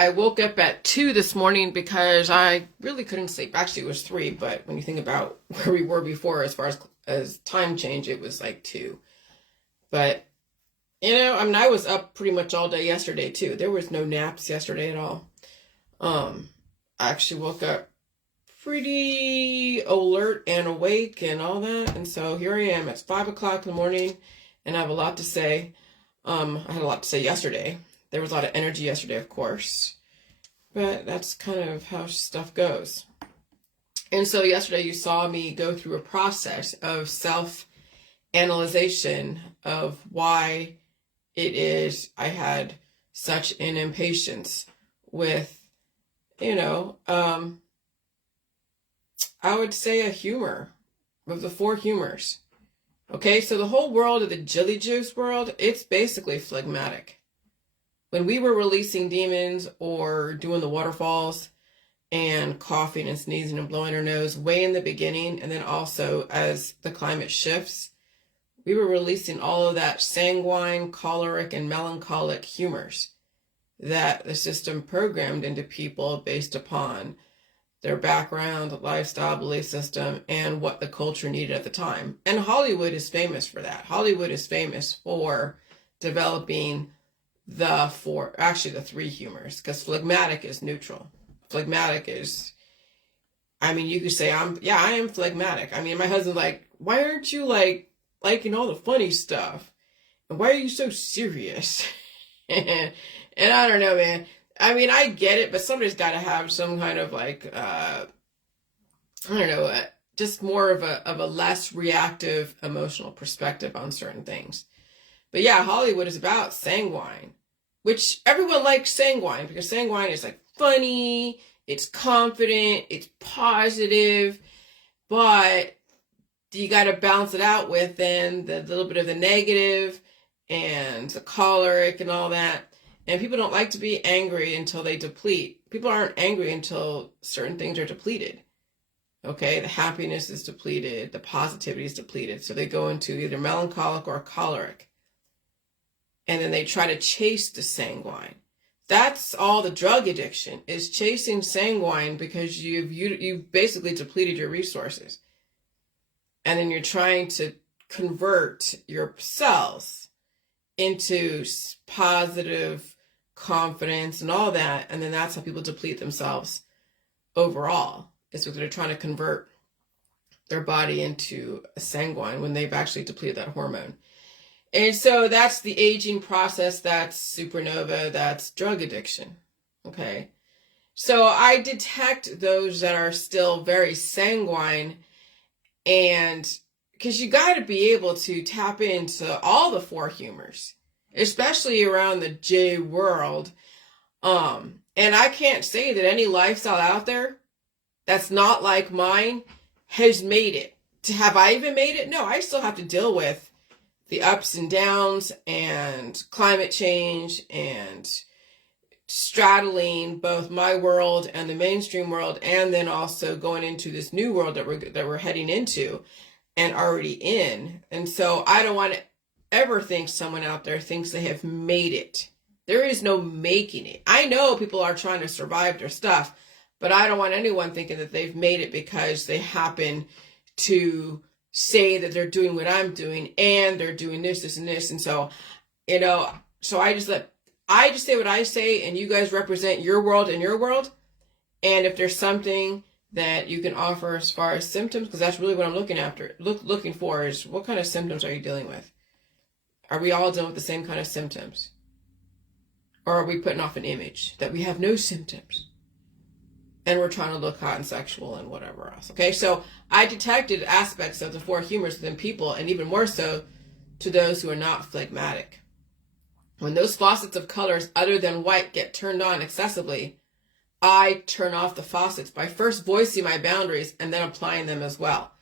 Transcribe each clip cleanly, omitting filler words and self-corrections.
I woke up at 2 this morning because I really couldn't sleep. Actually, it was 3, but when you think about where we were before as far as time change, it was like 2. But, I was up pretty much all day yesterday too. There was no naps yesterday at all. I actually woke up pretty alert and awake and all that. And so here I am. It's 5 o'clock in the morning and I have a lot to say. I had a lot to say yesterday. There was a lot of energy yesterday, of course, but that's kind of how stuff goes. And so yesterday you saw me go through a process of self-analyzation of why it is I had such an impatience with, I would say a humor of the 4 humors. Okay, so the whole world of the jelly juice world, it's basically phlegmatic. When we were releasing demons or doing the waterfalls and coughing and sneezing and blowing our nose way in the beginning, and then also as the climate shifts, we were releasing all of that sanguine, choleric, and melancholic humors that the system programmed into people based upon their background, lifestyle, belief system, and what the culture needed at the time. And Hollywood is famous for that. Hollywood is famous for developing the 3 humors, because phlegmatic is neutral. Phlegmatic is, you could say, I am phlegmatic. My husband's like, why aren't you liking all the funny stuff? And why are you so serious? And I don't know, man. I get it, but somebody's got to have some kind of just more of a less reactive emotional perspective on certain things. But yeah, Hollywood is about sanguine, which everyone likes sanguine because sanguine is funny, it's confident, it's positive, but you got to balance it out with then the little bit of the negative and the choleric and all that. And people don't like to be angry until they deplete. People aren't angry until certain things are depleted. Okay, the happiness is depleted, the positivity is depleted. So they go into either melancholic or choleric. And then they try to chase the sanguine. That's all the drug addiction is, chasing sanguine, because you've basically depleted your resources. And then you're trying to convert your cells into positive confidence and all that, and then that's how people deplete themselves overall. It's what they're trying to convert their body into a sanguine when they've actually depleted that hormone. And so that's the aging process, that's supernova, that's drug addiction. Okay, so I detect those that are still very sanguine, and because you got to be able to tap into all the 4 humors, especially around the J world. And I can't say that any lifestyle out there that's not like mine has made it. Have I even made it? No, I still have to deal with the ups and downs and climate change and straddling both my world and the mainstream world, and then also going into this new world that we're heading into and already in. And so I don't want to ever think someone out there thinks they have made it. There is no making it. I know people are trying to survive their stuff, but I don't want anyone thinking that they've made it because they happen to say that they're doing what I'm doing and they're doing this, and this. And so, so I just say what I say, and you guys represent your world and your world. And if there's something that you can offer as far as symptoms, because that's really what I'm looking for is what kind of symptoms are you dealing with? Are we all dealing with the same kind of symptoms? Or are we putting off an image that we have no symptoms and we're trying to look hot and sexual and whatever else? Okay, so I detected aspects of the 4 humors within people, and even more so to those who are not phlegmatic. When those faucets of colors other than white get turned on excessively, I turn off the faucets by first voicing my boundaries and then applying them as well.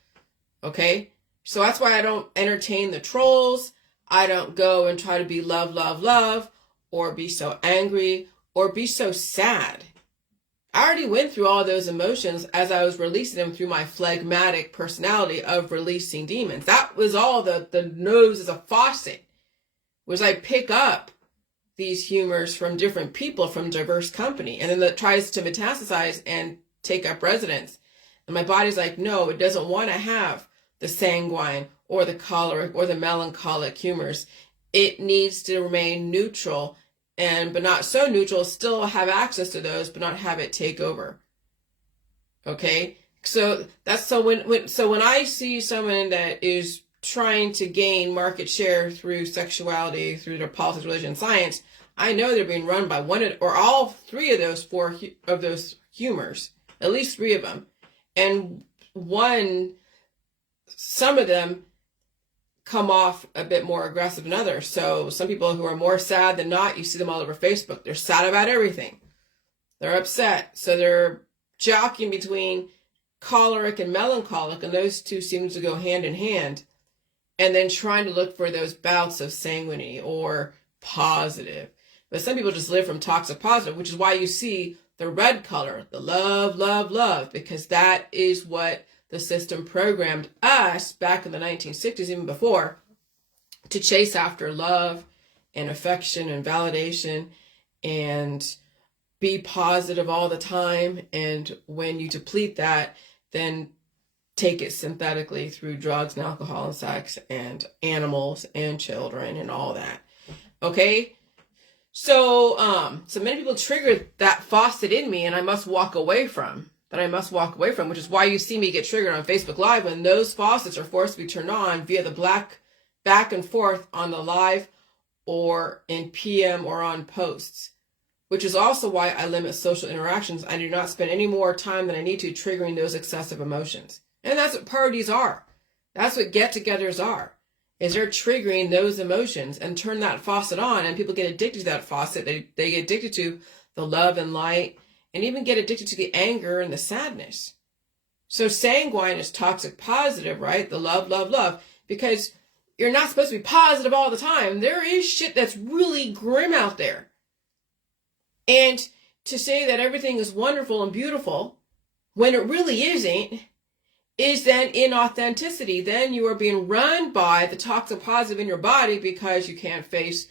Okay? So that's why I don't entertain the trolls. I don't go and try to be love, love, love, or be so angry, or be so sad. I already went through all those emotions as I was releasing them through my phlegmatic personality of releasing demons. That was all the nose as a faucet, was I pick up these humors from different people from diverse company, and then that tries to metastasize and take up residence. And my body's like, no, it doesn't want to have the sanguine or the choleric or the melancholic humors. It needs to remain neutral, but not so neutral, still have access to those, but not have it take over. Okay? So when I see someone that is trying to gain market share through sexuality, through their politics, religion, science, I know they're being run by one or all three of those four of those humors, at least three of them. And some of them come off a bit more aggressive than others. So some people who are more sad than not, you see them all over Facebook. They're sad about everything. They're upset. So they're jockeying between choleric and melancholic, and those two seem to go hand in hand. And then trying to look for those bouts of sanguinity or positive. But some people just live from toxic positive, which is why you see the red color, the love, love, love, because that is what the system programmed us back in the 1960s, even before, to chase after love and affection and validation and be positive all the time. And when you deplete that, then take it synthetically through drugs and alcohol and sex and animals and children and all that. Okay? So many people trigger that faucet in me, and I must walk away from, which is why you see me get triggered on Facebook Live when those faucets are forced to be turned on via the black back and forth on the live or in PM or on posts, which is also why I limit social interactions. I do not spend any more time than I need to triggering those excessive emotions. And that's what parties are. That's what get-togethers are. Is they're triggering those emotions and turn that faucet on, and people get addicted to that faucet. They get addicted to the love and light, and even get addicted to the anger and the sadness. So sanguine is toxic positive, right? The love, love, love. Because you're not supposed to be positive all the time. There is shit that's really grim out there. And to say that everything is wonderful and beautiful when it really isn't, is then inauthenticity. Then you are being run by the toxic positive in your body because you can't face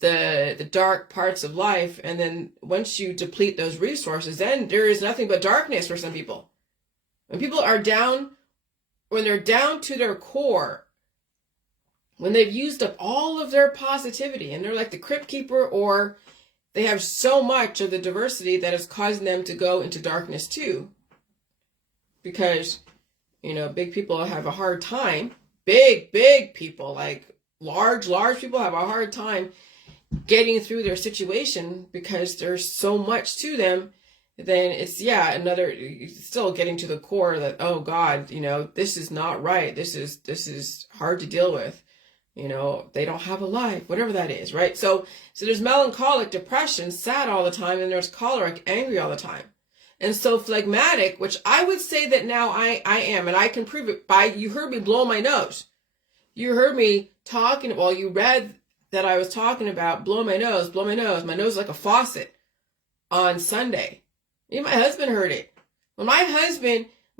the dark parts of life. And then once you deplete those resources, then there is nothing but darkness for some people. When people are down, when they're down to their core, when they've used up all of their positivity and they're like the crypt keeper, or they have so much of the diversity that is causing them to go into darkness too. Because, big people have a hard time. Big people, like large people have a hard time getting through their situation because there's so much to them. Then it's, still getting to the core that, oh God, this is not right. This is hard to deal with. They don't have a life, whatever that is, right? So there's melancholic, depression, sad all the time, and there's choleric, angry all the time. And so phlegmatic, which I would say that now I am, and I can prove it by, you heard me blow my nose. You heard me talking, you read that I was talking about blow my nose. My nose is like a faucet on Sunday. Even my husband heard it. When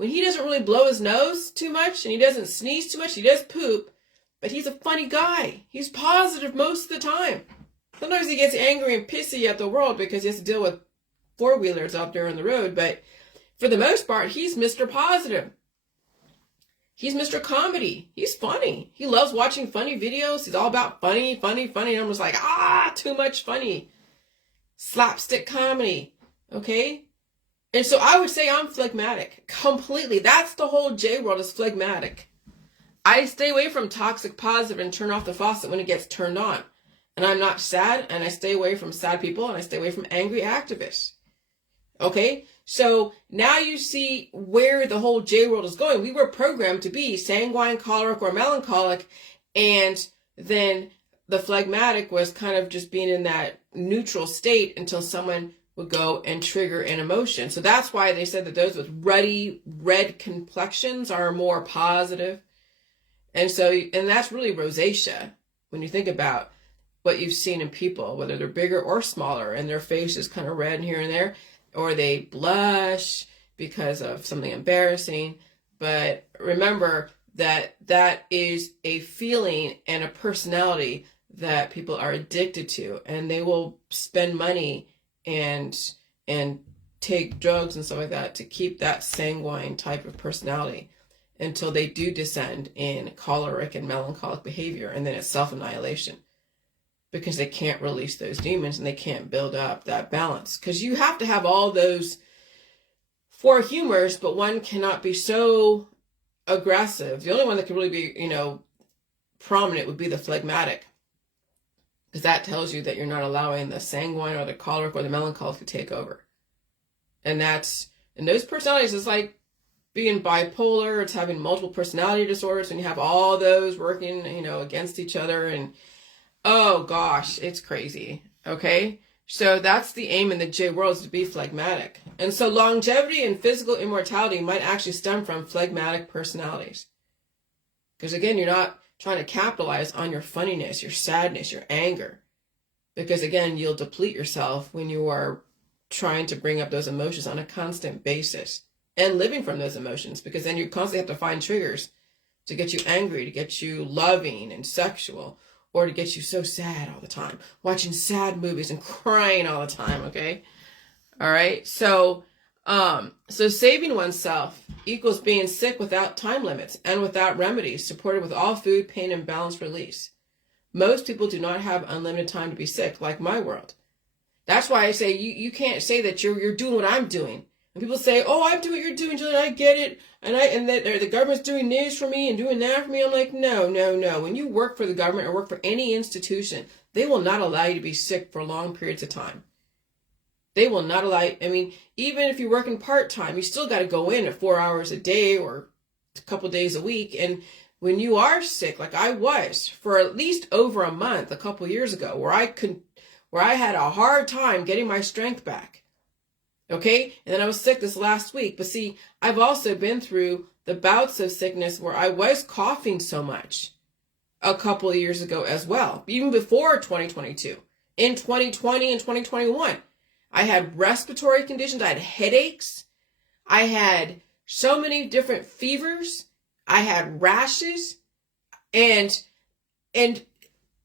he doesn't really blow his nose too much and he doesn't sneeze too much, he does poop, but he's a funny guy. He's positive most of the time. Sometimes he gets angry and pissy at the world because he has to deal with four-wheelers out there on the road, but for the most part, he's Mr. Positive. He's Mr. Comedy. He's funny. He loves watching funny videos. He's all about funny. And I'm just like, too much funny. Slapstick comedy. Okay? And so I would say I'm phlegmatic. Completely. That's the whole J world, is phlegmatic. I stay away from toxic positive and turn off the faucet when it gets turned on. And I'm not sad, and I stay away from sad people, and I stay away from angry activists. Okay? So now you see where the whole J world is going. We were programmed to be sanguine, choleric, or melancholic, and then the phlegmatic was kind of just being in that neutral state until someone would go and trigger an emotion. So that's why they said that those with ruddy red complexions are more positive. And that's really rosacea when you think about what you've seen in people, whether they're bigger or smaller, and their face is kind of red here and there, or they blush because of something embarrassing. But remember that is a feeling and a personality that people are addicted to, and they will spend money and take drugs and stuff like that to keep that sanguine type of personality until they do descend in choleric and melancholic behavior, and then it's self-annihilation because they can't release those demons and they can't build up that balance. Because you have to have all those four humors, but one cannot be so aggressive. The only one that could really be, prominent would be the phlegmatic, because that tells you that you're not allowing the sanguine or the choleric or the melancholic to take over. And those personalities is like being bipolar. It's having multiple personality disorders, and you have all those working, against each other. And oh gosh, it's crazy. Okay. So that's the aim in the J world, is to be phlegmatic. And so longevity and physical immortality might actually stem from phlegmatic personalities. Because again, you're not trying to capitalize on your funniness, your sadness, your anger. Because again, you'll deplete yourself when you are trying to bring up those emotions on a constant basis and living from those emotions, because then you constantly have to find triggers to get you angry, to get you loving and sexual, or to get you so sad all the time, watching sad movies and crying all the time. Okay. All right. So saving oneself equals being sick without time limits and without remedies, supported with all food, pain, and balanced release. Most people do not have unlimited time to be sick, like my world. That's why I say you can't say that you're doing what I'm doing. And people say, "Oh, I'm doing what you're doing, Julian. I get it, and that the government's doing this for me and doing that for me." I'm like, no. When you work for the government or work for any institution, they will not allow you to be sick for long periods of time. They will not allow you. I mean, even if you're working part-time, you still got to go in at 4 hours a day or a couple days a week. And when you are sick, like I was for at least over a month a couple years ago, where I had a hard time getting my strength back. Okay? And then I was sick this last week. But see, I've also been through the bouts of sickness where I was coughing so much a couple of years ago as well, even before 2022. In 2020 and 2021, I had respiratory conditions. I had headaches. I had so many different fevers. I had rashes, and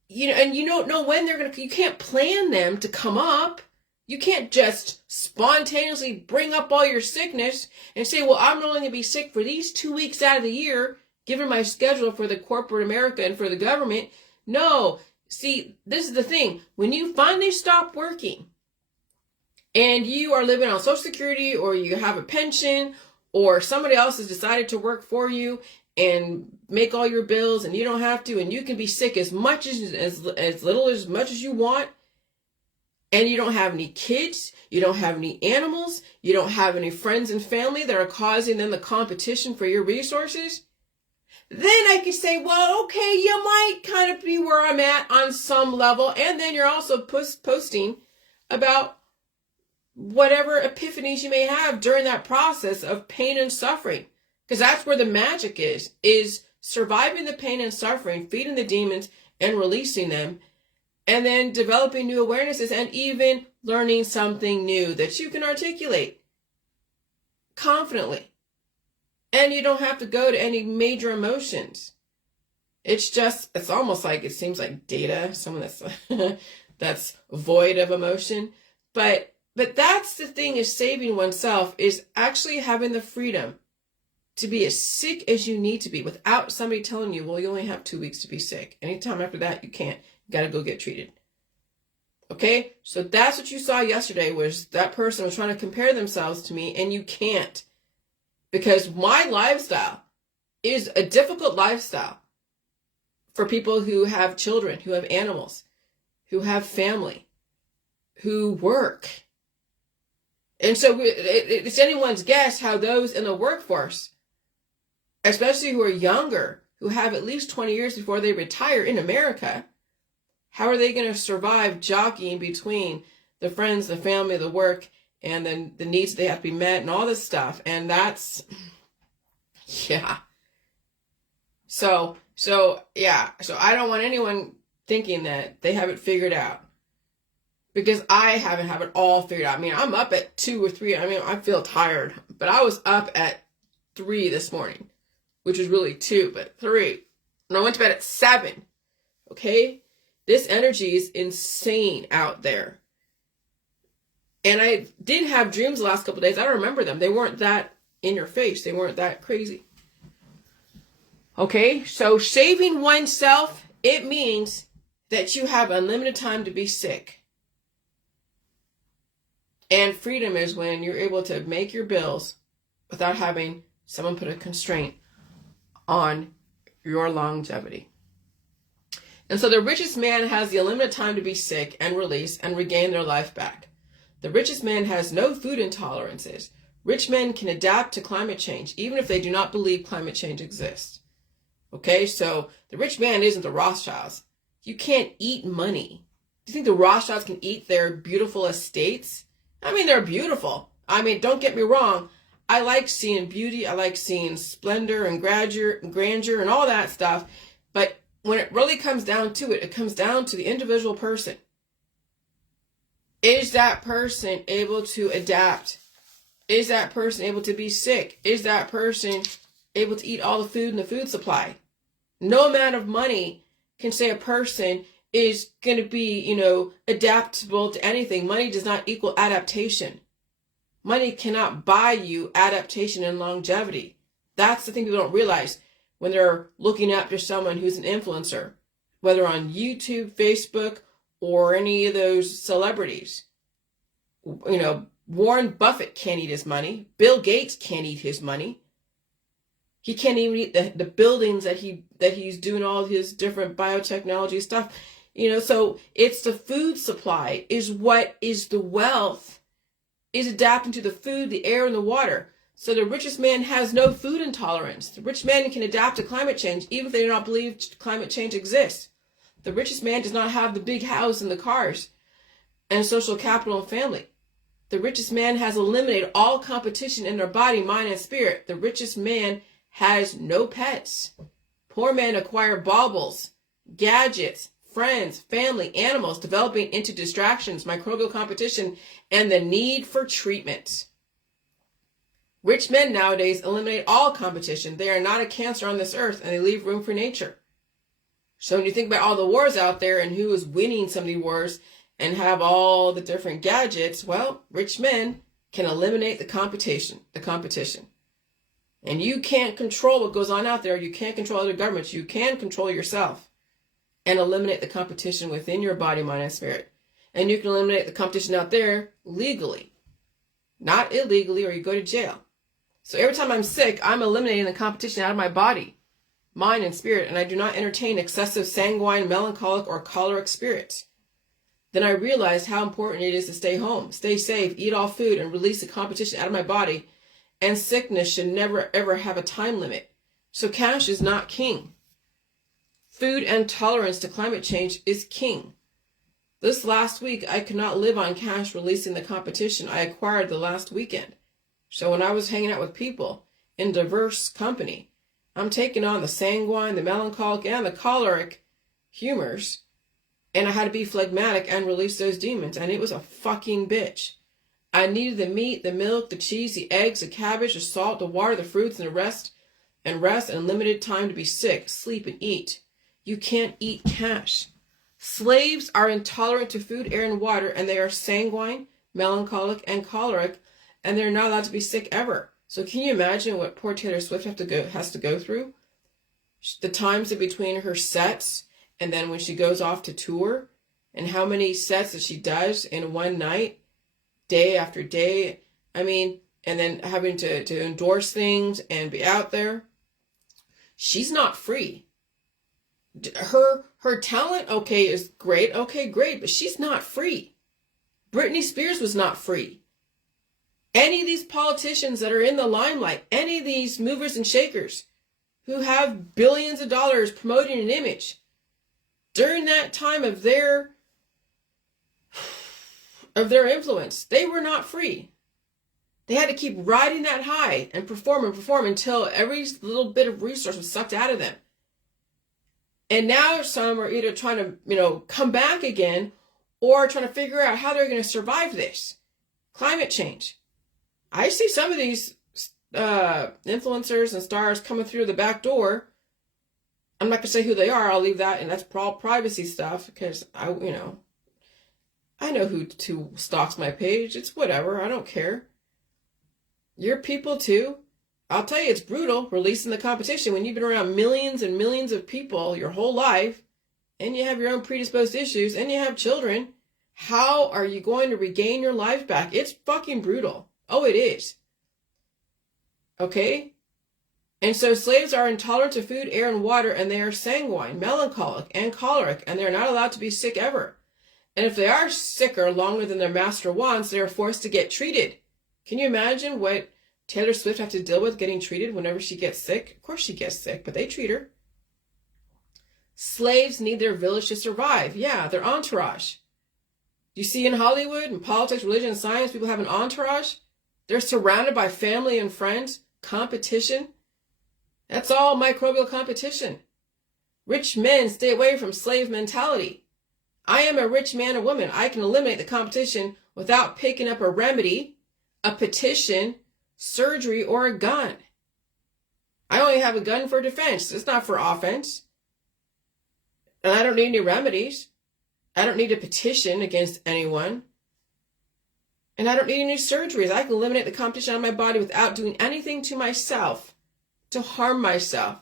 you don't know when you can't plan them to come up. You can't just spontaneously bring up all your sickness and say, well, I'm only going to be sick for these 2 weeks out of the year, given my schedule for the corporate America and for the government. No. See, this is the thing. When you finally stop working and you are living on Social Security, or you have a pension, or somebody else has decided to work for you and make all your bills, and you don't have to, and you can be sick as much as little as much as you want, and you don't have any kids, you don't have any animals, you don't have any friends and family that are causing them the competition for your resources, then I could say, well, okay, you might kind of be where I'm at on some level. And then you're also posting about whatever epiphanies you may have during that process of pain and suffering. Because that's where the magic is surviving the pain and suffering, feeding the demons and releasing them, and then developing new awarenesses and even learning something new that you can articulate confidently. And you don't have to go to any major emotions. It's almost like, it seems like data, someone that's that's void of emotion. But that's the thing, is saving oneself is actually having the freedom to be as sick as you need to be without somebody telling you, well, you only have 2 weeks to be sick. Anytime after that, you can't. You got to go get treated. Okay? So that's what you saw yesterday, was that person was trying to compare themselves to me, and you can't. Because my lifestyle is a difficult lifestyle for people who have children, who have animals, who have family, who work. And so it's anyone's guess how those in the workforce, especially who are younger, who have at least 20 years before they retire in America, how are they going to survive jockeying between the friends, the family, the work, and then the needs they have to be met and all this stuff. And that's, yeah. So I don't want anyone thinking that they have it figured out, because I haven't have it all figured out. I mean, I'm up at 2 or 3. I mean, I feel tired, but I was up at 3 this morning, which was really 2, but 3. And I went to bed at 7. Okay. This energy is insane out there. And I did have dreams the last couple of days. I don't remember them. They weren't that in your face. They weren't that crazy. Okay, so saving oneself, it means that you have unlimited time to be sick. And freedom is when you're able to make your bills without having someone put a constraint on your longevity. And so the richest man has the unlimited time to be sick and release and regain their life back. The richest man has no food intolerances. Rich men can adapt to climate change, even if they do not believe climate change exists. Okay, so the rich man isn't the Rothschilds. You can't eat money. Do you think the Rothschilds can eat their beautiful estates? I mean, they're beautiful. I mean, don't get me wrong. I like seeing beauty. I like seeing splendor and grandeur and all that stuff. But when it really comes down to it, it comes down to the individual person. Is that person able to adapt? Is that person able to be sick? Is that person able to eat all the food in the food supply? No amount of money can say a person is going to be, adaptable to anything. Money does not equal adaptation. Money cannot buy you adaptation and longevity. That's the thing people don't realize when they're looking up to someone who's an influencer, whether on YouTube, Facebook, or any of those celebrities. Warren Buffett can't eat his money. Bill Gates can't eat his money. He can't even eat the buildings that he's doing all his different biotechnology stuff. So it's the food supply is what is the wealth, is adapting to the food, the air, and the water. So the richest man has no food intolerance. The rich man can adapt to climate change, even if they do not believe climate change exists. The richest man does not have the big house and the cars and social capital and family. The richest man has eliminated all competition in their body, mind, and spirit. The richest man has no pets. Poor men acquire baubles, gadgets, friends, family, animals, developing into distractions, microbial competition, and the need for treatment. Rich men nowadays eliminate all competition. They are not a cancer on this earth, and they leave room for nature. So when you think about all the wars out there and who is winning some of the wars and have all the different gadgets, well, rich men can eliminate the competition. And you can't control what goes on out there. You can't control other governments. You can control yourself and eliminate the competition within your body, mind, and spirit. And you can eliminate the competition out there legally, not illegally, or you go to jail. So every time I'm sick, I'm eliminating the competition out of my body, mind, and spirit, and I do not entertain excessive sanguine, melancholic, or choleric spirits. Then I realized how important it is to stay home, stay safe, eat all food, and release the competition out of my body. And sickness should never, ever have a time limit. So cash is not king. Food and tolerance to climate change is king. This last week, I could not live on cash releasing the competition I acquired the last weekend. So when I was hanging out with people in diverse company, I'm taking on the sanguine, the melancholic, and the choleric humors. And I had to be phlegmatic and release those demons. And it was a fucking bitch. I needed the meat, the milk, the cheese, the eggs, the cabbage, the salt, the water, the fruits, and the rest, and limited time to be sick, sleep, and eat. You can't eat cash. Slaves are intolerant to food, air, and water, and they are sanguine, melancholic, and choleric, and they're not allowed to be sick ever. So can you imagine what poor Taylor Swift has to go through? The times in between her sets, and then when she goes off to tour, and how many sets that she does in one night, day after day. I mean, and then having to endorse things and be out there. She's not free. Her talent, okay, is great. Okay, great. But she's not free. Britney Spears was not free. Any of these politicians that are in the limelight, any of these movers and shakers who have billions of dollars promoting an image, during that time of their influence, they were not free. They had to keep riding that high and perform until every little bit of resource was sucked out of them. And now some are either trying to, come back again or trying to figure out how they're going to survive this. Climate change. I see some of these influencers and stars coming through the back door I'm not going to say who they are. I'll leave that, and that's all privacy stuff, because I know who stalks my page. It's whatever. I don't care. You're people too. I'll tell you, it's brutal releasing the competition when you've been around millions and millions of people your whole life, and you have your own predisposed issues, and you have children. How are you going to regain your life back? It's fucking brutal. Oh, it is. Okay? And so slaves are intolerant to food, air, and water, and they are sanguine, melancholic, and choleric, and they are not allowed to be sick ever. And if they are sicker longer than their master wants, they are forced to get treated. Can you imagine what Taylor Swift had to deal with getting treated whenever she gets sick? Of course she gets sick, but they treat her. Slaves need their village to survive. Yeah, their entourage. You see in Hollywood, in politics, religion, and science, people have an entourage. They're surrounded by family and friends, competition. That's all microbial competition. Rich men stay away from slave mentality. I am a rich man or woman. I can eliminate the competition without picking up a remedy, a petition, surgery, or a gun. I only have a gun for defense. It's not for offense. And I don't need any remedies. I don't need a petition against anyone. And I don't need any surgeries. I can eliminate the competition out of my body without doing anything to myself to harm myself.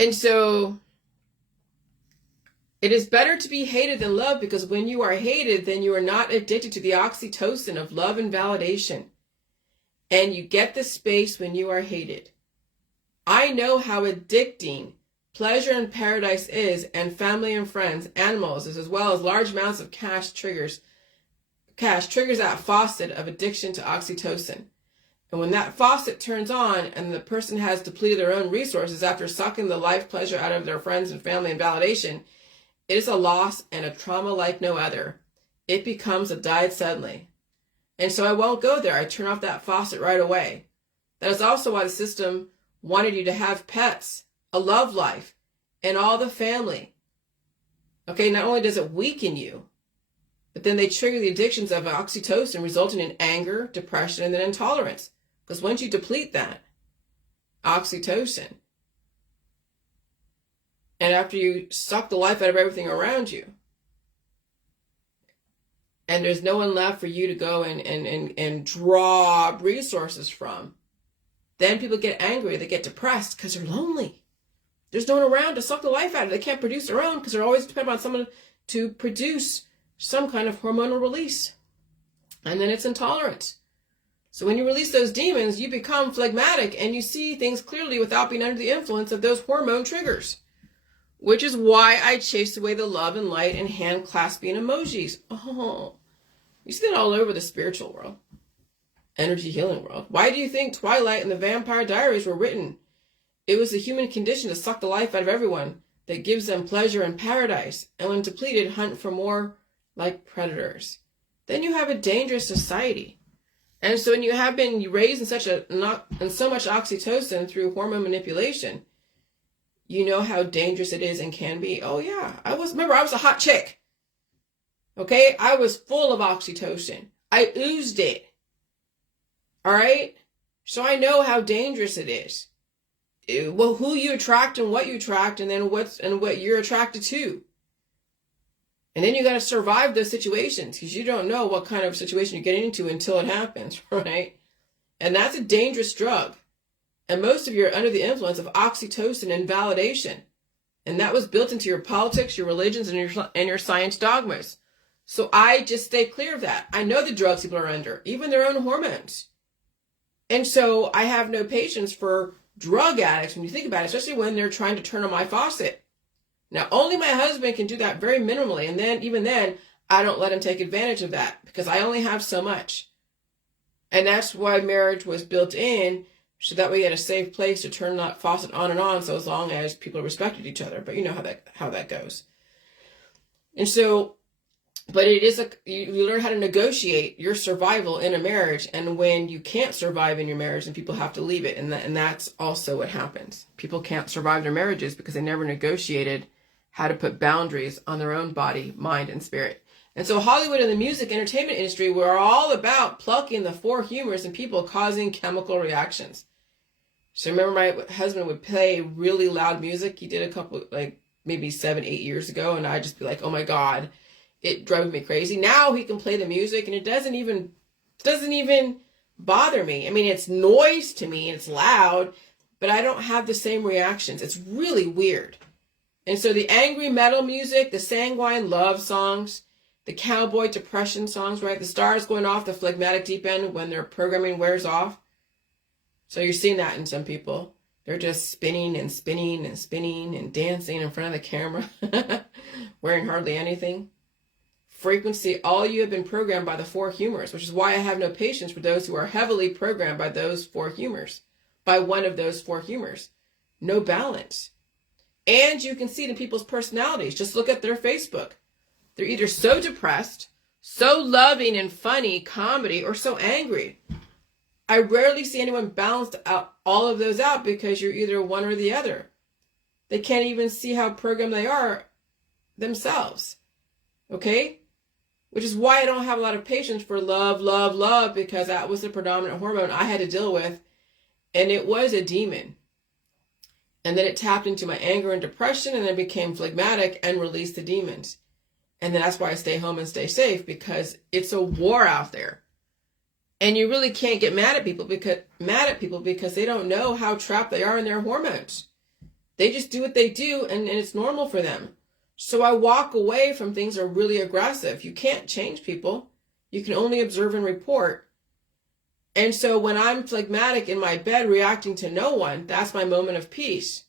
And so it is better to be hated than loved, because when you are hated, then you are not addicted to the oxytocin of love and validation. And you get the space when you are hated. I know how addicting pleasure and paradise is, and family and friends, animals, as well as large amounts of cash triggers that faucet of addiction to oxytocin. And when that faucet turns on and the person has depleted their own resources after sucking the life pleasure out of their friends and family and validation, it is a loss and a trauma like no other. It becomes a died suddenly. And so I won't go there. I turn off that faucet right away. That is also why the system wanted you to have pets, a love life, and all the family. Okay, not only does it weaken you, but then they trigger the addictions of oxytocin, resulting in anger, depression, and then intolerance. Because once you deplete that oxytocin, and after you suck the life out of everything around you, and there's no one left for you to go and draw resources from, then people get angry, they get depressed because they're lonely. There's no one around to suck the life out of. They can't produce their own because they're always dependent on someone to produce some kind of hormonal release. And then it's intolerance. So when you release those demons, you become phlegmatic and you see things clearly without being under the influence of those hormone triggers. Which is why I chase away the love and light and hand clasping emojis. Oh, you see that all over the spiritual world, energy healing world. Why do you think Twilight and the Vampire Diaries were written? It was the human condition to suck the life out of everyone that gives them pleasure and paradise, and when depleted, hunt for more like predators. Then you have a dangerous society. And so when you have been raised in so much oxytocin through hormone manipulation, you know how dangerous it is and can be. Oh yeah, I was a hot chick. Okay, I was full of oxytocin. I oozed it. All right, so I know how dangerous it is. Well, who you attract and what you attract, and then what you're attracted to. And then you got to survive those situations, because you don't know what kind of situation you're getting into until it happens, right? And that's a dangerous drug. And most of you are under the influence of oxytocin and validation. And that was built into your politics, your religions, and your science dogmas. So I just stay clear of that. I know the drugs people are under, even their own hormones. And so I have no patience for drug addicts when you think about it, especially when they're trying to turn on my faucet. Now, only my husband can do that very minimally. And then, even then, I don't let him take advantage of that because I only have so much. And that's why marriage was built in, so that we had a safe place to turn that faucet on and on, so as long as people respected each other. But you know how that goes. And so, but it is you learn how to negotiate your survival in a marriage, and when you can't survive in your marriage, then people have to leave it, and that's also what happens. People can't survive their marriages because they never negotiated how to put boundaries on their own body, mind, and spirit. And so Hollywood and the music entertainment industry were all about plucking the four humors and people causing chemical reactions. So remember my husband would play really loud music. He did a couple, like maybe 7-8 years ago. And I'd just be like, oh my God, it drove me crazy. Now he can play the music and it doesn't even bother me. I mean, it's noise to me, it's loud, but I don't have the same reactions. It's really weird. And so the angry metal music, the sanguine love songs, the cowboy depression songs, right? The stars going off the phlegmatic deep end when their programming wears off. So you're seeing that in some people. They're just spinning and spinning and spinning and dancing in front of the camera, wearing hardly anything. Frequency, all you have been programmed by the four humors, which is why I have no patience for those who are heavily programmed by those four humors, by one of those four humors. No balance. And you can see it in people's personalities. Just look at their Facebook. They're either so depressed, so loving and funny, comedy, or so angry. I rarely see anyone balance out all of those out because you're either one or the other. They can't even see how programmed they are themselves. Okay? Which is why I don't have a lot of patience for love, love, love, because that was the predominant hormone I had to deal with. And it was a demon. And then it tapped into my anger and depression and then became phlegmatic and released the demons. And then that's why I stay home and stay safe, because it's a war out there. And you really can't get mad at people because they don't know how trapped they are in their hormones. They just do what they do and it's normal for them. So I walk away from things that are really aggressive. You can't change people. You can only observe and report. And so when I'm phlegmatic in my bed reacting to no one, that's my moment of peace.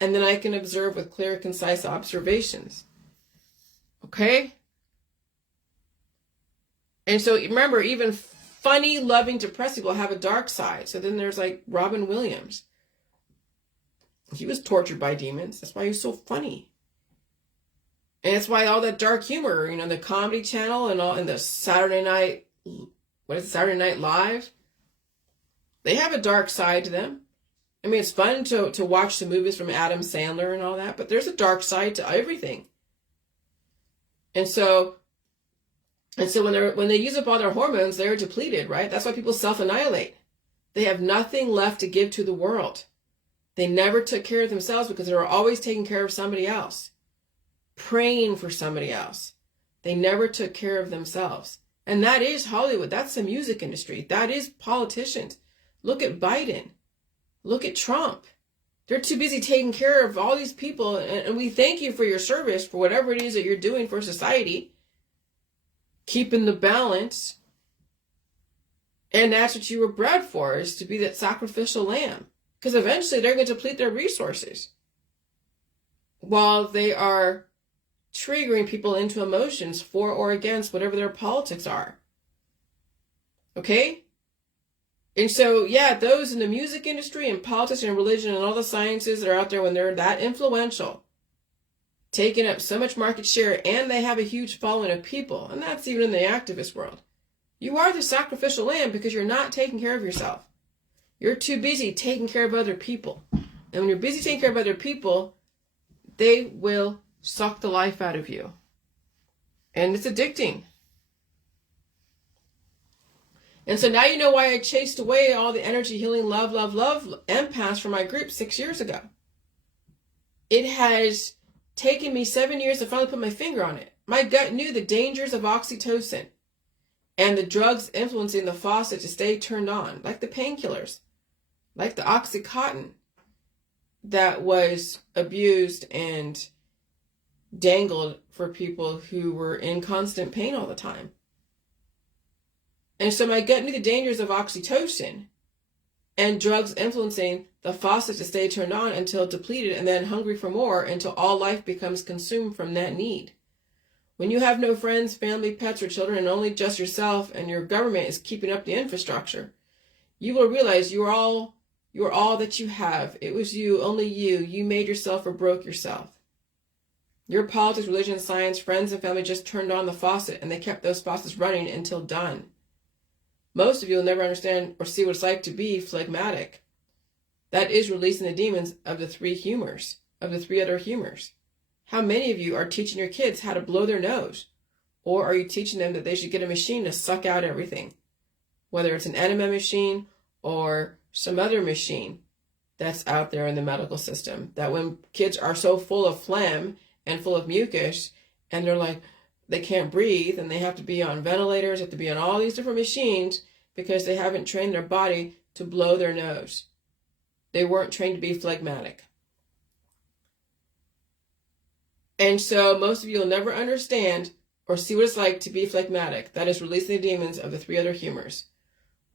And then I can observe with clear, concise observations. Okay? And so remember, even funny, loving, depressed people have a dark side. So then there's like Robin Williams. He was tortured by demons. That's why he was so funny. And that's why all that dark humor, the Comedy Channel and the Saturday Night Live, they have a dark side to them. I mean, it's fun to watch the movies from Adam Sandler and all that, but there's a dark side to everything. And so when they use up all their hormones, they're depleted, right? That's why people self-annihilate. They have nothing left to give to the world. They never took care of themselves because they were always taking care of somebody else, praying for somebody else. They never took care of themselves. And that is Hollywood. That's the music industry. That is politicians. Look at Biden. Look at Trump. They're too busy taking care of all these people. And we thank you for your service, for whatever it is that you're doing for society. Keeping the balance. And that's what you were bred for, is to be that sacrificial lamb. Because eventually they're going to deplete their resources while they are triggering people into emotions for or against whatever their politics are. Okay? And so, yeah, those in the music industry and politics and religion and all the sciences that are out there, when they're that influential, taking up so much market share, and they have a huge following of people, and that's even in the activist world. You are the sacrificial lamb because you're not taking care of yourself. You're too busy taking care of other people. And when you're busy taking care of other people, they will suck the life out of you. And it's addicting. And so now you know why I chased away all the energy, healing, love, love, love empaths from my group 6 years ago. It has taken me 7 years to finally put my finger on it. My gut knew the dangers of oxytocin and the drugs influencing the faucet to stay turned on, like the painkillers, like the Oxycontin that was abused and dangled for people who were in constant pain all the time. And so my gut knew the dangers of oxytocin and drugs influencing the faucet to stay turned on until depleted, and then hungry for more until all life becomes consumed from that need. When you have no friends, family, pets, or children, and only just yourself, and your government is keeping up the infrastructure, you will realize you are all that you have. It was you, only you. You made yourself or broke yourself. Your politics, religion, science, friends, and family just turned on the faucet, and they kept those faucets running until done. Most of you will never understand or see what it's like to be phlegmatic. That is releasing the demons of the three humors, of the three other humors. How many of you are teaching your kids how to blow their nose Or are you teaching them that they should get a machine to suck out everything? Whether it's an enema machine or some other machine that's out there in the medical system. That when kids are so full of phlegm and full of mucus, and they're like, they can't breathe, and they have to be on ventilators, have to be on all these different machines because they haven't trained their body to blow their nose. They weren't trained to be phlegmatic. And so most of you will never understand or see what it's like to be phlegmatic. That is releasing the demons of the 3 other humors.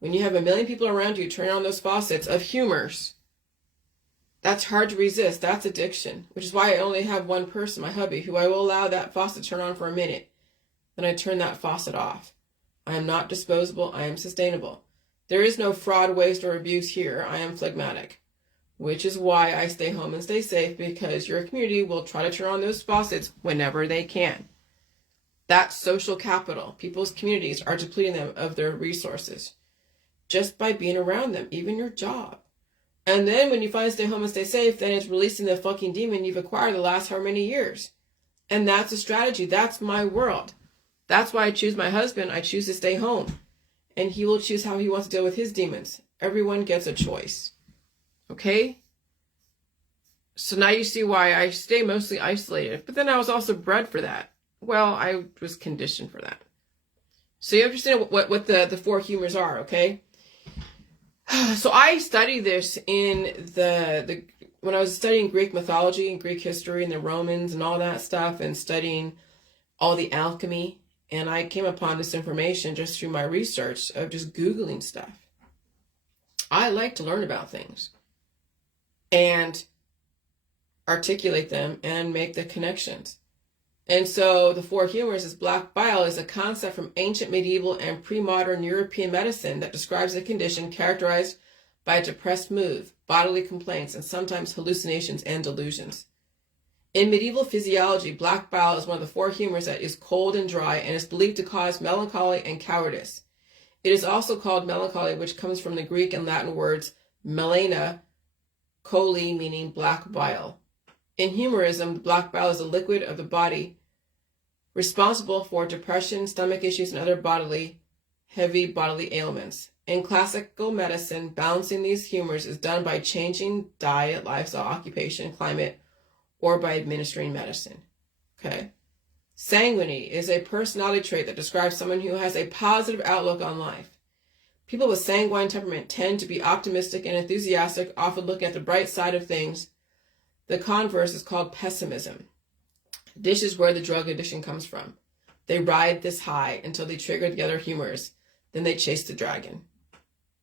When you have a million people around you, turn on those faucets of humors. That's hard to resist. That's addiction, which is why I only have one person, my hubby, who I will allow that faucet to turn on for a minute. Then I turn that faucet off. I am not disposable. I am sustainable. There is no fraud, waste, or abuse here. I am phlegmatic, which is why I stay home and stay safe, because your community will try to turn on those faucets whenever they can. That's social capital. People's communities are depleting them of their resources just by being around them, even your job. And then when you finally stay home and stay safe, then it's releasing the fucking demon you've acquired the last how many years. And that's a strategy. That's my world. That's why I choose my husband. I choose to stay home. And he will choose how he wants to deal with his demons. Everyone gets a choice. Okay? So now you see why I stay mostly isolated. But then I was also bred for that. Well, I was conditioned for that. So you understand what the 4 humors are, okay? So I studied this in when I was studying Greek mythology and Greek history and the Romans and all that stuff, and studying all the alchemy. And I came upon this information just through my research of just Googling stuff. I like to learn about things and articulate them and make the connections. And so the 4 humors is black bile is a concept from ancient, medieval, and pre-modern European medicine that describes a condition characterized by a depressed mood, bodily complaints, and sometimes hallucinations and delusions. In medieval physiology, black bile is one of the 4 humors that is cold and dry and is believed to cause melancholy and cowardice. It is also called melancholy, which comes from the Greek and Latin words melena, chole, meaning black bile. In humorism, black bile is a liquid of the body responsible for depression, stomach issues, and other heavy bodily ailments. In classical medicine, balancing these humors is done by changing diet, lifestyle, occupation, climate, or by administering medicine. Okay. Sanguinity is a personality trait that describes someone who has a positive outlook on life. People with sanguine temperament tend to be optimistic and enthusiastic, often looking at the bright side of things. The converse is called pessimism. This is where the drug addiction comes from. They ride this high until they trigger the other humors. Then they chase the dragon.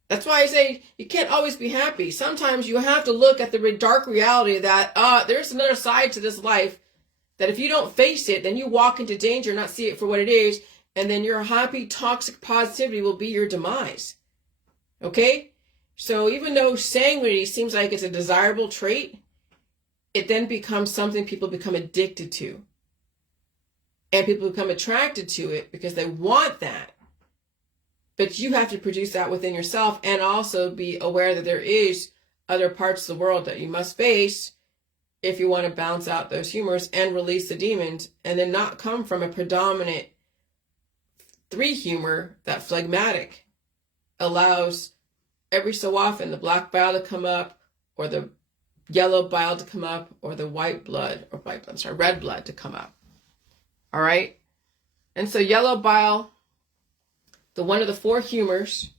That's why I say you can't always be happy. Sometimes you have to look at the dark reality that there's another side to this life, that if you don't face it, then you walk into danger, not see it for what it is, and then your happy, toxic positivity will be your demise. Okay? So even though sanguinity seems like it's a desirable trait, it then becomes something people become addicted to. And people become attracted to it because they want that. But you have to produce that within yourself, and also be aware that there is other parts of the world that you must face if you want to balance out those humors and release the demons, and then not come from a predominant 3 humor that phlegmatic allows every so often the black bile to come up, or the yellow bile to come up, or the red blood to come up. All right. And so yellow bile, the one of the 4 humors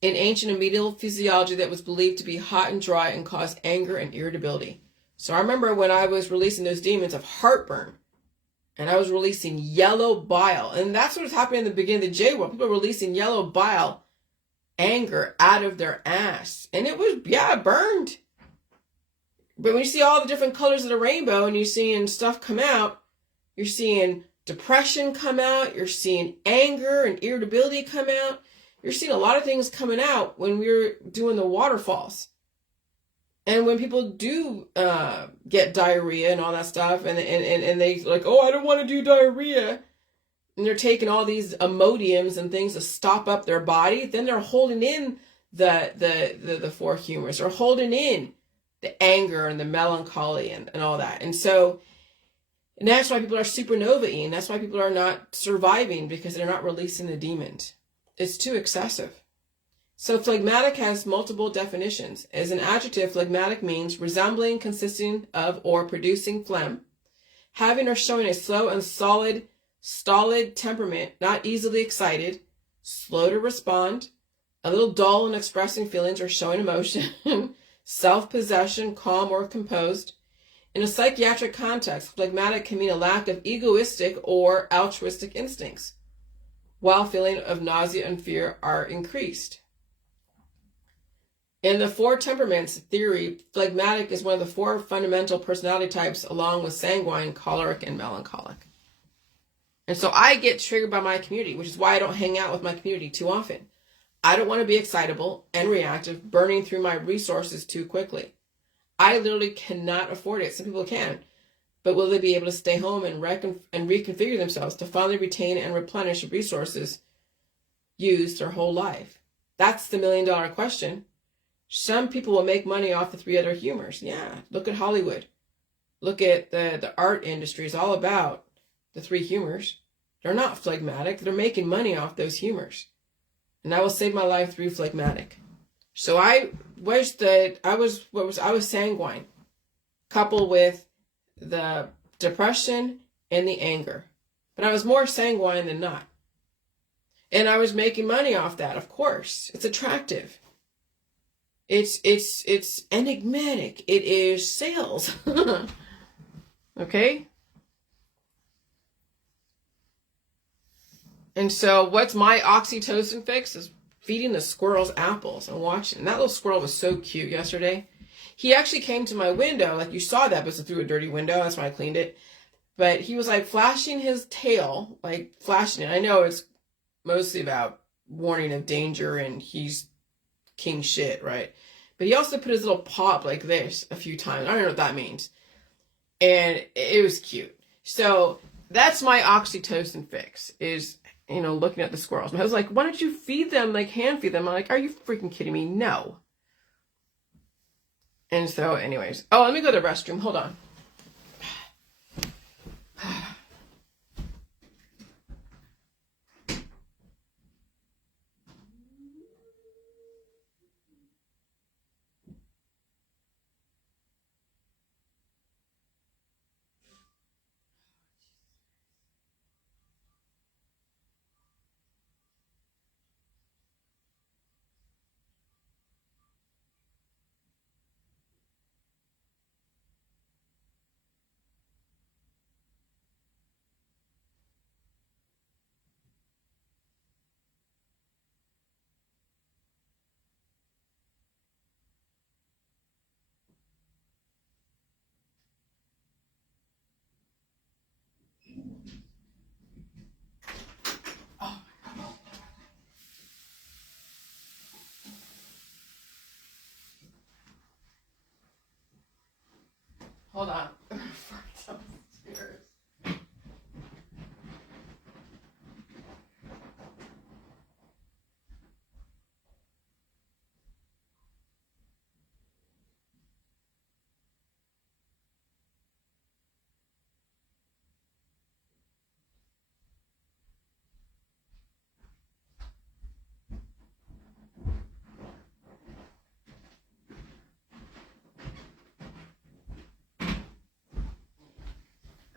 in ancient and medieval physiology that was believed to be hot and dry and cause anger and irritability. So I remember when I was releasing those demons of heartburn, and I was releasing yellow bile, and that's what was happening in the beginning of the J world. People were releasing yellow bile, anger out of their ass. And it was, it burned. But when you see all the different colors of the rainbow and you're seeing stuff come out, you're seeing depression come out, you're seeing anger and irritability come out, you're seeing a lot of things coming out when we're doing the waterfalls. And when people do get diarrhea and all that stuff, and they like, oh, I don't want to do diarrhea, and they're taking all these Imodiums and things to stop up their body, then they're holding in the 4 humors. They're holding in the anger and the melancholy and all that. And so And that's why people are supernova-y, and that's why people are not surviving, because they're not releasing the demons. It's too excessive. So phlegmatic has multiple definitions. As an adjective, phlegmatic means resembling, consisting of, or producing phlegm, having or showing a slow and stolid temperament, not easily excited, slow to respond, a little dull in expressing feelings or showing emotion, self-possession, calm or composed. In a psychiatric context, phlegmatic can mean a lack of egoistic or altruistic instincts, while feeling of nausea and fear are increased. In the four temperaments theory, phlegmatic is one of the four fundamental personality types, along with sanguine, choleric, and melancholic. And so I get triggered by my community, which is why I don't hang out with my community too often. I don't want to be excitable and reactive, burning through my resources too quickly. I literally cannot afford it. Some people can. But will they be able to stay home and reconfigure themselves to finally retain and replenish resources used their whole life? That's the million-dollar question. Some people will make money off the three other humors. Yeah, look at Hollywood. Look at the art industry. It's all about the three humors. They're not phlegmatic. They're making money off those humors. And I will save my life through phlegmatic. So I was sanguine, coupled with the depression and the anger. But I was more sanguine than not. And I was making money off that, of course. It's attractive. It's enigmatic. It is sales. Okay? And so what's my oxytocin fix is feeding the squirrels apples and watching. And that little squirrel was so cute yesterday. He actually came to my window, like you saw that, but it's through a dirty window. That's why I cleaned it. But he was like flashing his tail, like flashing it. I know it's mostly about warning of danger and he's king shit, right? But he also put his little paw up like this a few times. I don't know what that means. And it was cute. So that's my oxytocin fix, is, you know, looking at the squirrels. And I was like, why don't you feed them, like hand feed them? I'm like, are you freaking kidding me? No. And so anyways, oh, let me go to the restroom. Hold on. Hold on.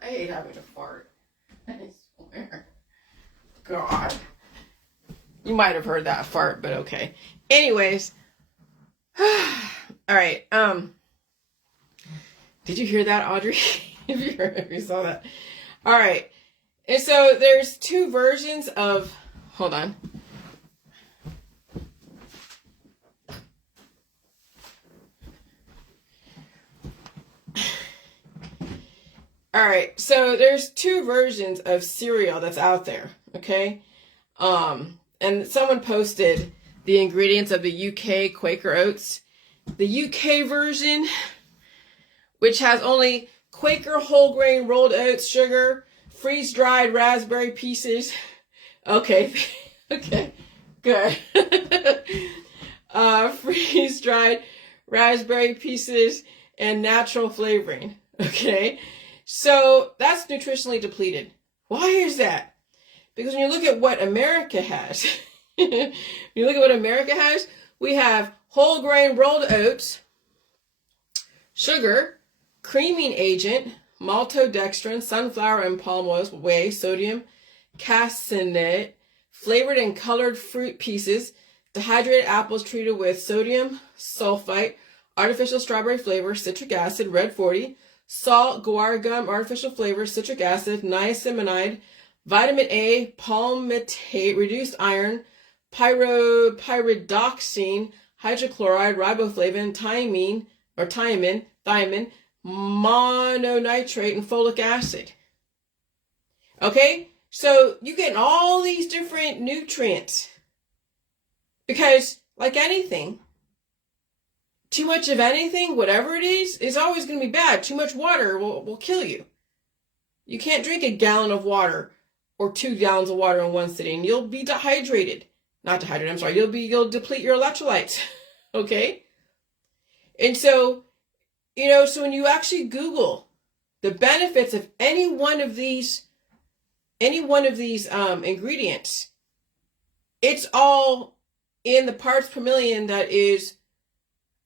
I hate having to fart. I swear. God. You might have heard that fart, but okay. Anyways. All right. Did you hear that, Audrey? if you saw that. All right. And so there's two versions of, hold on. All right, so there's two versions of cereal that's out there, okay? And someone posted the ingredients of the UK Quaker Oats. The UK version, which has only Quaker whole grain rolled oats, sugar, freeze-dried raspberry pieces. Okay, okay, good. Freeze-dried raspberry pieces and natural flavoring, okay? So that's nutritionally depleted. Why is that? Because when you look at what America has, when you look at what America has, we have whole grain rolled oats, sugar, creaming agent, maltodextrin, sunflower and palm oils, whey, sodium, caseinate, flavored and colored fruit pieces, dehydrated apples treated with sodium sulfite, artificial strawberry flavor, citric acid, red 40, salt, guar gum, artificial flavor, citric acid, niacinamide, vitamin A, palmitate, reduced iron, pyridoxine, hydrochloride, riboflavin, thiamine, mononitrate, and folic acid. Okay? So you're getting all these different nutrients. Because, like anything, too much of anything, whatever it is always going to be bad. Too much water will kill you. You can't drink a gallon of water or 2 gallons of water in one sitting. You'll be dehydrated. Not dehydrated, I'm sorry. You'll deplete your electrolytes. Okay? And so, so when you actually Google the benefits of any one of these ingredients, it's all in the parts per million that is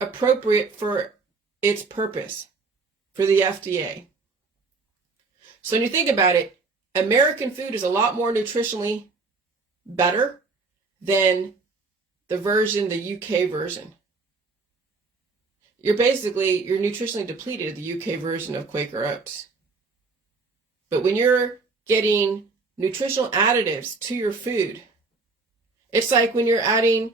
appropriate for its purpose, for the FDA. So when you think about it, American food is a lot more nutritionally better than the UK version. You're nutritionally depleted, the UK version of Quaker Oats. But when you're getting nutritional additives to your food, it's like when you're adding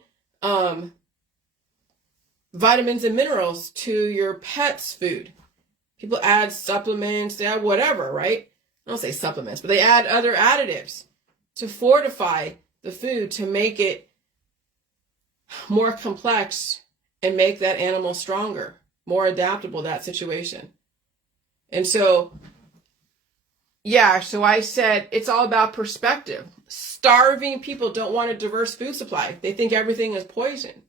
vitamins and minerals to your pet's food. People add supplements, they add whatever, right? I don't say supplements, but they add other additives to fortify the food, to make it more complex and make that animal stronger, more adaptable to that situation. And so, so I said it's all about perspective. Starving people don't want a diverse food supply. They think everything is poison.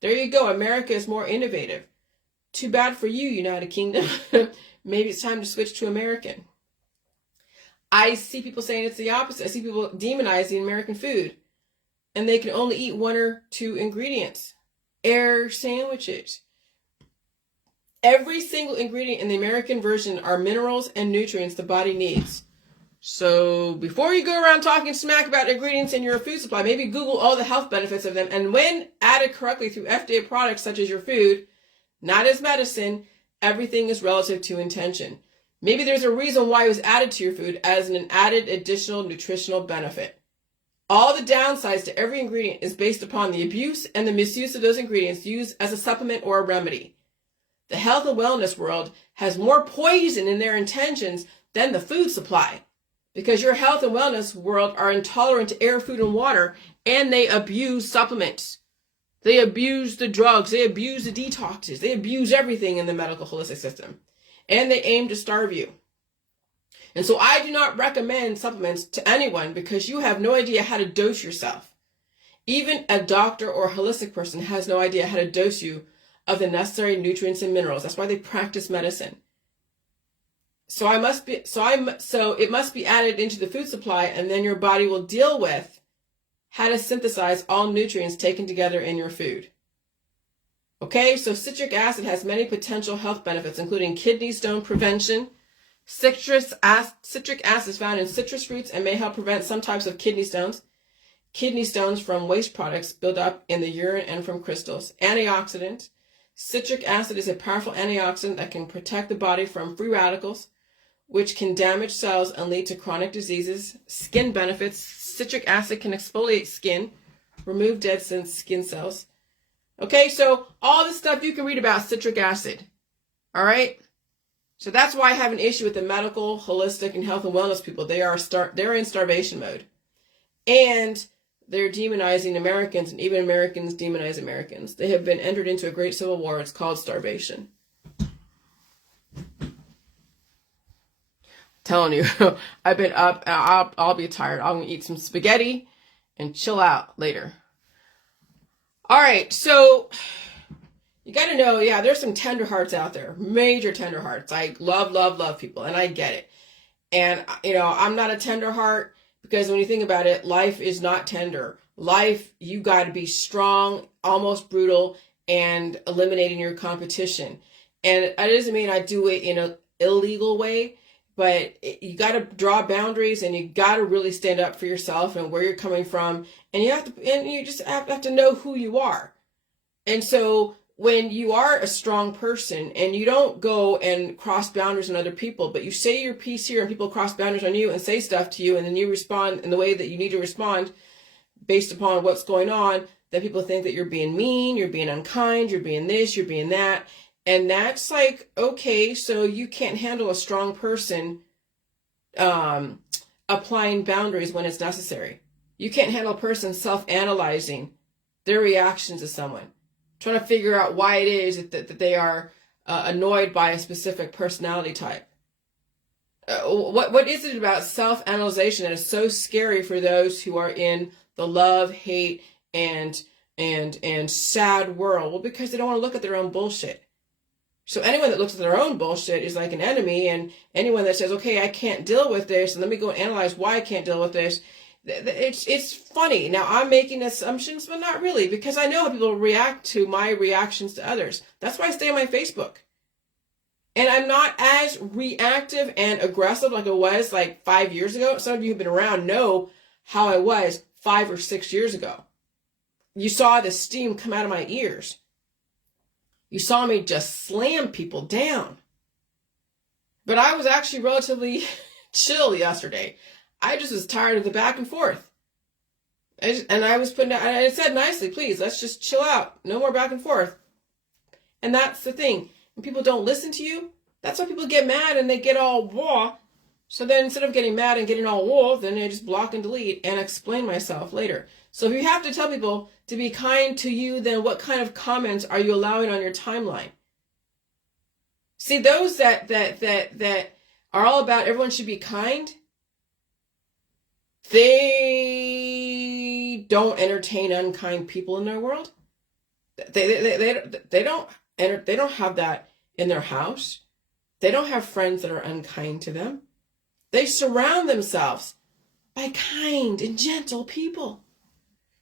There you go. America is more innovative. Too bad for you, United Kingdom. Maybe it's time to switch to American. I see people saying it's the opposite. I see people demonizing American food, and they can only eat 1 or 2 ingredients. Air sandwiches. Every single ingredient in the American version are minerals and nutrients the body needs. So before you go around talking smack about ingredients in your food supply, maybe Google all the health benefits of them. And when added correctly through FDA products such as your food, not as medicine, everything is relative to intention. Maybe there's a reason why it was added to your food as an added additional nutritional benefit. All the downsides to every ingredient is based upon the abuse and the misuse of those ingredients used as a supplement or a remedy. The health and wellness world has more poison in their intentions than the food supply, because your health and wellness world are intolerant to air, food, and water, and they abuse supplements. They abuse the drugs. They abuse the detoxes. They abuse everything in the medical holistic system, and they aim to starve you. And so I do not recommend supplements to anyone because you have no idea how to dose yourself. Even a doctor or a holistic person has no idea how to dose you of the necessary nutrients and minerals. That's why they practice medicine. So it must be added into the food supply, and then your body will deal with how to synthesize all nutrients taken together in your food. Okay, so citric acid has many potential health benefits, including kidney stone prevention. Citric acid is found in citrus fruits and may help prevent some types of kidney stones. Kidney stones from waste products build up in the urine and from crystals. Antioxidant. Citric acid is a powerful antioxidant that can protect the body from free radicals, which can damage cells and lead to chronic diseases. Skin benefits. Citric acid can exfoliate skin, remove dead skin cells. Okay, so all this stuff you can read about citric acid. All right? So that's why I have an issue with the medical, holistic, and health and wellness people. They're in starvation mode. And they're demonizing Americans, and even Americans demonize Americans. They have been entered into a great civil war. It's called starvation. Telling you, I've been up. I'll be tired. I'm going to eat some spaghetti and chill out later. All right, so You got to know, yeah, there's some tender hearts out there, major tender hearts. I love people, and I get it. And, I'm not a tender heart because when you think about it, life is not tender. Life, you got to be strong, almost brutal, and eliminating your competition. And it doesn't mean I do it in an illegal way, but you got to draw boundaries, and you got to really stand up for yourself and where you're coming from. And you just have to know who you are. And so when you are a strong person and you don't go and cross boundaries on other people, but you say your piece here and people cross boundaries on you and say stuff to you, and then you respond in the way that you need to respond based upon what's going on, then people think that you're being mean, you're being unkind, you're being this, you're being that. And that's like, okay, so you can't handle a strong person applying boundaries when it's necessary. You can't handle a person self-analyzing their reactions to someone, trying to figure out why it is that they are annoyed by a specific personality type. What is it about self-analyzation that is so scary for those who are in the love, hate, and sad world? Well, because they don't want to look at their own bullshit. So anyone that looks at their own bullshit is like an enemy, and anyone that says, okay, I can't deal with this, and let me go and analyze why I can't deal with this, it's funny. Now, I'm making assumptions, but not really, because I know how people react to my reactions to others. That's why I stay on my Facebook. And I'm not as reactive and aggressive like I was like 5 years ago. Some of you who've been around know how I was 5 or 6 years ago. You saw the steam come out of my ears. You saw me just slam people down. But I was actually relatively chill yesterday. I just was tired of the back and forth. And I was putting out, and I said nicely, please, let's just chill out. No more back and forth. And that's the thing. When people don't listen to you, that's why people get mad and they get all raw. So then instead of getting mad and getting all raw, then I just block and delete and explain myself later. So if you have to tell people to be kind to you, then what kind of comments are you allowing on your timeline? See, those that are all about everyone should be kind, they don't entertain unkind people in their world. They don't have that in their house. They don't have friends that are unkind to them. They surround themselves by kind and gentle people.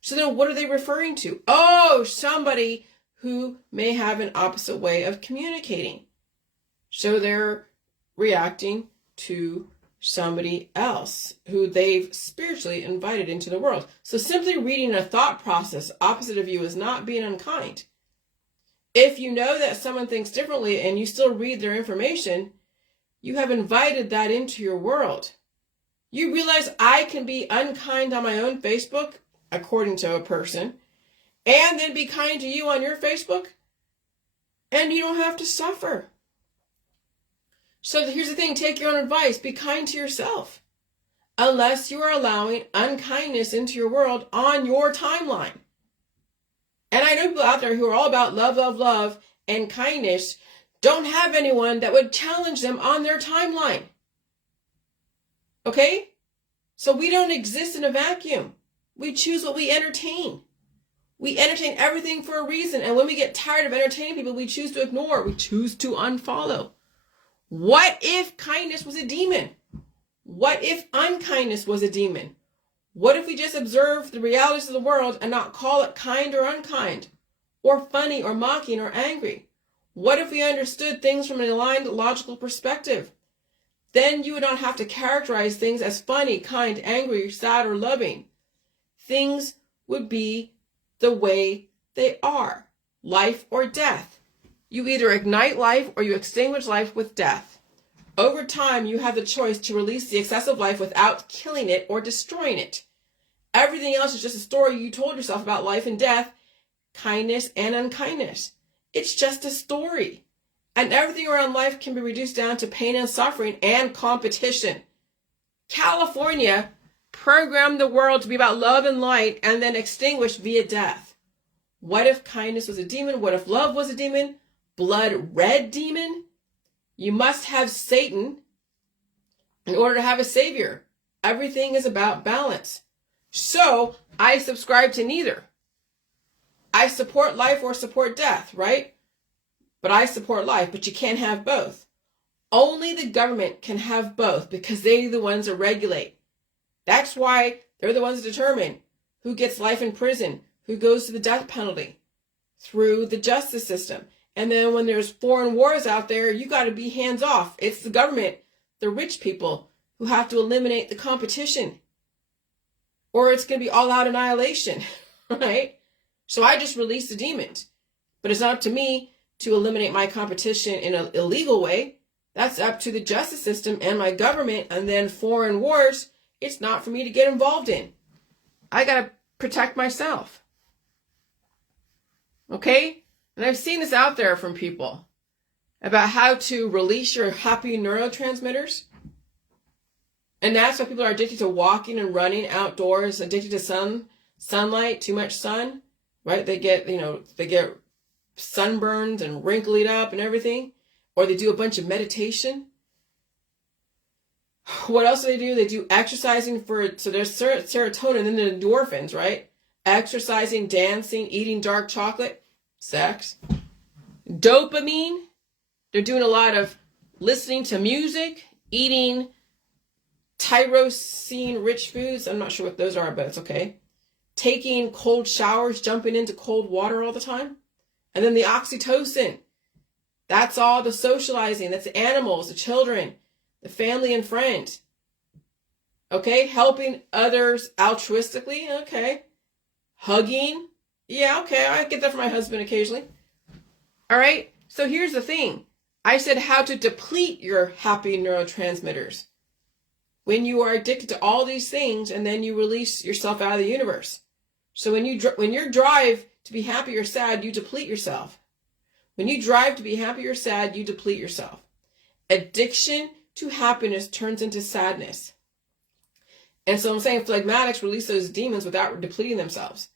So then what are they referring to? Oh, somebody who may have an opposite way of communicating. So they're reacting to somebody else who they've spiritually invited into the world. So simply reading a thought process opposite of you is not being unkind. If you know that someone thinks differently and you still read their information, you have invited that into your world. You realize I can be unkind on my own Facebook, according to a person, and then be kind to you on your Facebook, and you don't have to suffer. So here's the thing, take your own advice, be kind to yourself, unless you are allowing unkindness into your world on your timeline. And I know people out there who are all about love, and kindness don't have anyone that would challenge them on their timeline. Okay? So we don't exist in a vacuum. We choose what we entertain. We entertain everything for a reason. And when we get tired of entertaining people, we choose to ignore. We choose to unfollow. What if kindness was a demon? What if unkindness was a demon? What if we just observe the realities of the world and not call it kind or unkind, or funny or mocking or angry? What if we understood things from an aligned logical perspective? Then you would not have to characterize things as funny, kind, angry, sad, or loving. Things would be the way they are, life or death. You either ignite life or you extinguish life with death. Over time, you have the choice to release the excessive life without killing it or destroying it. Everything else is just a story you told yourself about life and death, kindness and unkindness. It's just a story. And everything around life can be reduced down to pain and suffering and competition. California programmed the world to be about love and light and then extinguished via death. What if kindness was a demon? What if love was a demon? Blood red demon? You must have Satan in order to have a savior. Everything is about balance. So I subscribe to neither. I support life or support death, right? but I support life, but you can't have both. Only the government can have both because they're the ones that regulate. That's why they're the ones that determine who gets life in prison, who goes to the death penalty through the justice system. And then when there's foreign wars out there, you got to be hands off. It's the government, the rich people, who have to eliminate the competition. Or it's going to be all out annihilation, right? So I just release the demons. But it's not up to me to eliminate my competition in an illegal way. That's up to the justice system and my government. And then foreign wars, it's not for me to get involved in. I got to protect myself. Okay? And I've seen this out there from people about how to release your happy neurotransmitters. And that's why people are addicted to walking and running outdoors, addicted to sunlight, too much sun, right? They get sunburned and wrinkled up and everything. Or they do a bunch of meditation. What else do? They do exercising so there's serotonin and then the endorphins, right? Exercising, dancing, eating dark chocolate. Sex. Dopamine. They're doing a lot of listening to music, eating tyrosine rich foods. I'm not sure what those are, but it's okay. Taking cold showers, jumping into cold water all the time. And then the oxytocin. That's all the socializing. That's the animals, the children, the family and friends. Okay. Helping others altruistically. Okay. Hugging. Yeah, okay, I get that from my husband occasionally. All right, so here's the thing. I said how to deplete your happy neurotransmitters. When you are addicted to all these things and then you release yourself out of the universe. So when you drive to be happy or sad, you deplete yourself. When you drive to be happy or sad, you deplete yourself. Addiction to happiness turns into sadness. And so I'm saying phlegmatics release those demons without depleting themselves.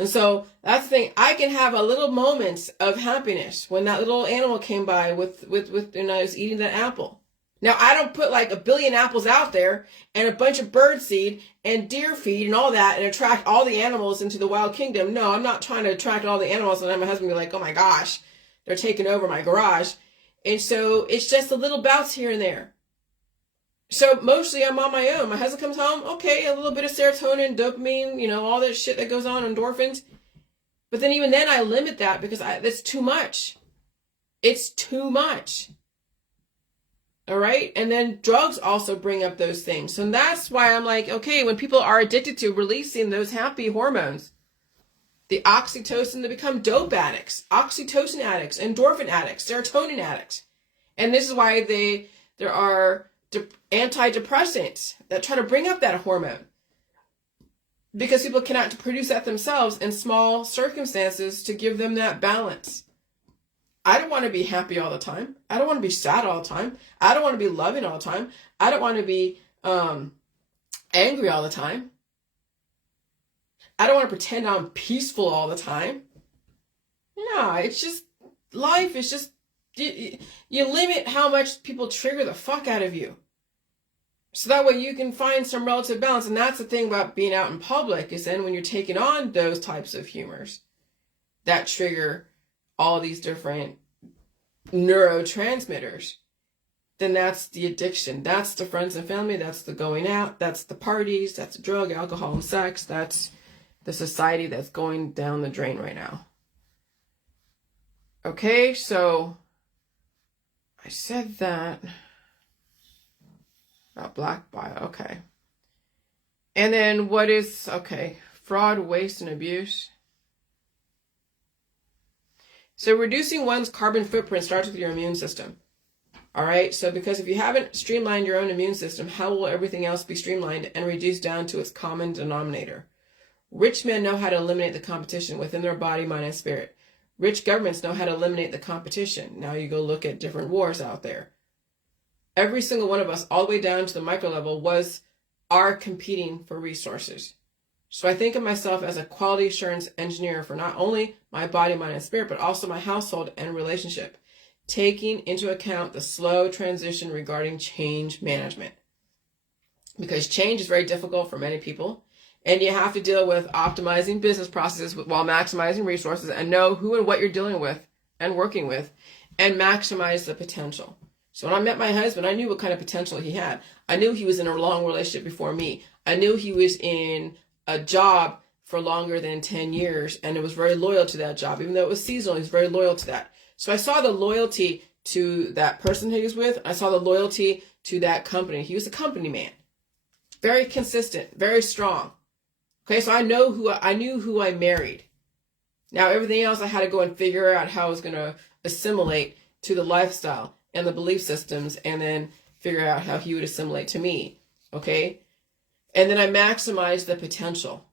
And so that's the thing. I can have a little moments of happiness when that little animal came by with and I was eating that apple. Now I don't put like a billion apples out there and a bunch of bird seed and deer feed and all that and attract all the animals into the wild kingdom. No, I'm not trying to attract all the animals and then my husband be like, oh my gosh, they're taking over my garage. And so it's just the little bouts here and there. So mostly I'm on my own. My husband comes home, okay, a little bit of serotonin, dopamine, all that shit that goes on, endorphins. But then even then I limit that because that's too much. It's too much. All right? And then drugs also bring up those things. So that's why I'm like, okay, when people are addicted to releasing those happy hormones, the oxytocin, they become dope addicts, oxytocin addicts, endorphin addicts, serotonin addicts. And this is why there are antidepressants that try to bring up that hormone because people cannot produce that themselves in small circumstances to give them that balance. I don't want to be happy all the time. I don't want to be sad all the time. I don't want to be loving all the time. I don't want to be angry all the time. I don't want to pretend I'm peaceful all the time. No, it's just life is just you limit how much people trigger the fuck out of you. So that way you can find some relative balance. And that's the thing about being out in public is then when you're taking on those types of humors that trigger all these different neurotransmitters, then that's the addiction. That's the friends and family. That's the going out. That's the parties. That's the drug, alcohol, and sex. That's the society that's going down the drain right now. Okay, so I said that about black bile. Okay. And then what is, fraud, waste, and abuse. So reducing one's carbon footprint starts with your immune system. All right. So because if you haven't streamlined your own immune system, how will everything else be streamlined and reduced down to its common denominator? Rich men know how to eliminate the competition within their body, mind, and spirit. Rich governments know how to eliminate the competition. Now you go look at different wars out there. Every single one of us, all the way down to the micro level, are competing for resources. So I think of myself as a quality assurance engineer for not only my body, mind, and spirit, but also my household and relationship, taking into account the slow transition regarding change management. Because change is very difficult for many people, and you have to deal with optimizing business processes while maximizing resources and know who and what you're dealing with and working with, and maximize the potential. So when I met my husband, I knew what kind of potential he had. I knew he was in a long relationship before me. I knew he was in a job for longer than 10 years, and it was very loyal to that job. Even though it was seasonal, he was very loyal to that. So I saw the loyalty to that person he was with. I saw the loyalty to that company. He was a company man. Very consistent, very strong. Okay, so I knew who I married. Now everything else I had to go and figure out how I was going to assimilate to the lifestyle and the belief systems, and then figure out how he would assimilate to me. Okay? And then I maximized the potential.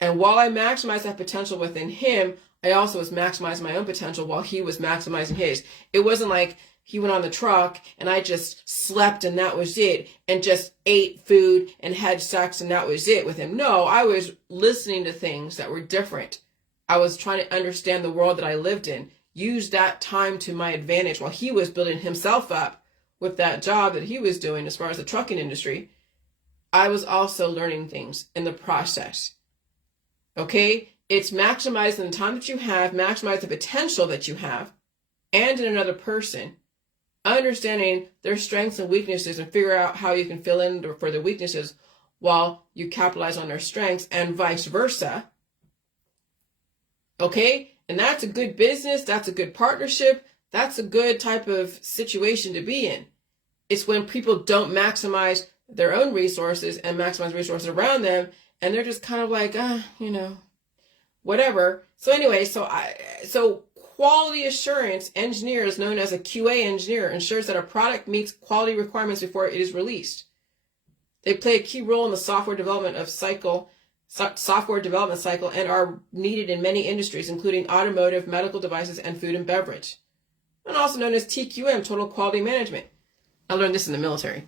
And while I maximized that potential within him, I also was maximizing my own potential while he was maximizing his. It wasn't like he went on the truck and I just slept and that was it, and just ate food and had sex and that was it with him. No, I was listening to things that were different. I was trying to understand the world that I lived in, use that time to my advantage while he was building himself up with that job that he was doing as far as the trucking industry. I was also learning things in the process. Okay? It's maximizing the time that you have, maximize the potential that you have, and in another person, understanding their strengths and weaknesses, and figure out how you can fill in for their weaknesses while you capitalize on their strengths, and vice versa. Okay? And that's a good business. That's a good partnership. That's a good type of situation to be in. It's when people don't maximize their own resources and maximize resources around them, and they're just kind of like, whatever. So anyway, so quality assurance engineer is known as a QA engineer, ensures that a product meets quality requirements before it is released. They play a key role in the software development cycle and are needed in many industries, including automotive, medical devices, and food and beverage. And also known as TQM, Total Quality Management. I learned this in the military.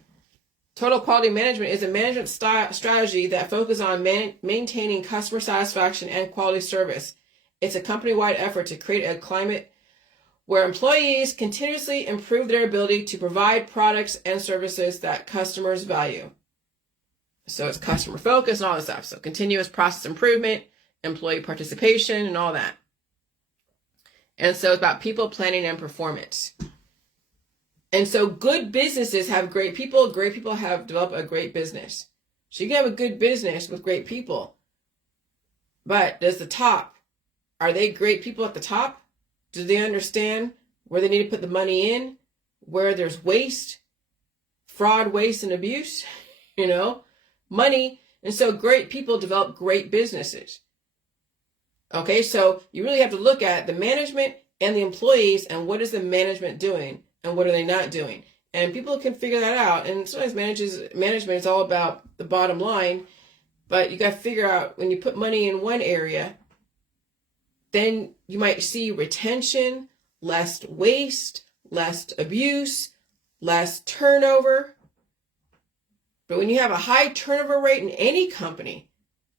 Total Quality Management is a management strategy that focuses on maintaining customer satisfaction and quality service. It's a company-wide effort to create a climate where employees continuously improve their ability to provide products and services that customers value. So it's customer focus and all this stuff. So continuous process improvement, employee participation, and all that. And so it's about people, planning, and performance. And so good businesses have great people. Great people have developed a great business. So you can have a good business with great people. But does the top, are they great people at the top? Do they understand where they need to put the money in? Where there's waste, fraud, waste, and abuse? Money. And so great people develop great businesses. Okay, so you really have to look at the management and the employees, and what is the management doing and what are they not doing? And people can figure that out. And sometimes management is all about the bottom line, but you got to figure out when you put money in one area, then you might see retention, less waste, less abuse, less turnover. But when you have a high turnover rate in any company,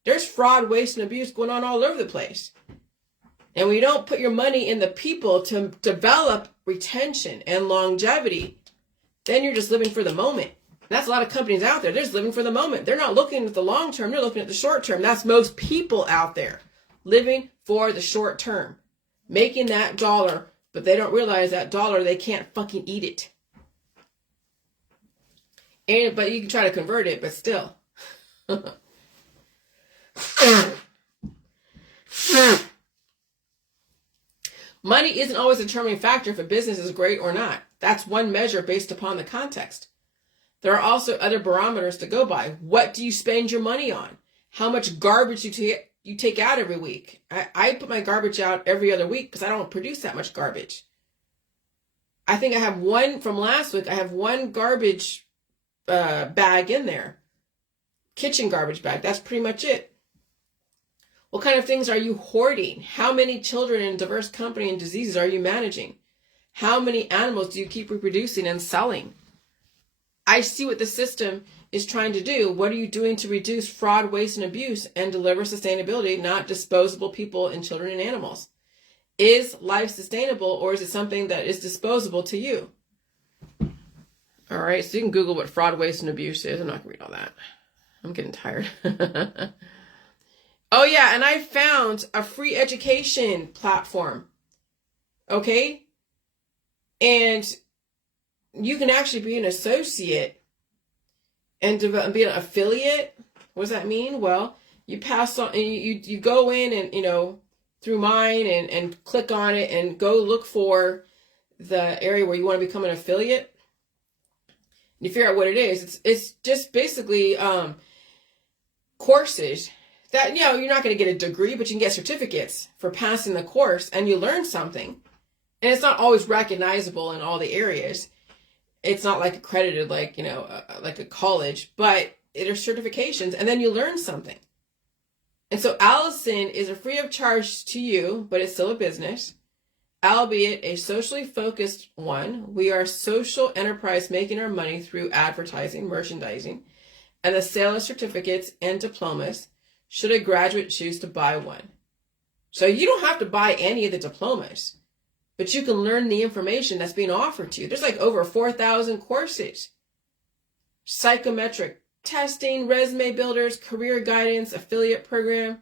there's fraud, waste, and abuse going on all over the place. And when you don't put your money in the people to develop retention and longevity, then you're just living for the moment. And that's a lot of companies out there. They're just living for the moment. They're not looking at the long term. They're looking at the short term. That's most people out there, living for the short term, making that dollar, but they don't realize that dollar, they can't fucking eat it. But you can try to convert it, but still. Money isn't always a determining factor if a business is great or not. That's one measure based upon the context. There are also other barometers to go by. What do you spend your money on? How much garbage you take out every week? I put my garbage out every other week because I don't produce that much garbage. I think I have one from last week. I have one garbage bag in there. Kitchen garbage bag. That's pretty much it. What kind of things are you hoarding? How many children in diverse company and diseases are you managing? How many animals do you keep reproducing and selling? I see what the system is trying to do. What are you doing to reduce fraud, waste, and abuse and deliver sustainability, not disposable people and children and animals? Is life sustainable, or is it something that is disposable to you? All right, so you can Google what fraud, waste, and abuse is. I'm not going to read all that. I'm getting tired. Oh, yeah, and I found a free education platform. Okay? And you can actually be an associate and be an affiliate. What does that mean? Well, you pass on, you go in and, through mine and click on it and go look for the area where you want to become an affiliate. And you figure out what it is. It's just basically courses that, you're not going to get a degree, but you can get certificates for passing the course, and you learn something. And it's not always recognizable in all the areas. It's not like accredited, like a college, but it are certifications, and then you learn something. And so Allison is a free of charge to you, but it's still a business, albeit a socially focused one. We are a social enterprise making our money through advertising, merchandising, and the sale of certificates and diplomas should a graduate choose to buy one. So you don't have to buy any of the diplomas, but you can learn the information that's being offered to you. There's like over 4,000 courses. Psychometric testing, resume builders, career guidance, affiliate program.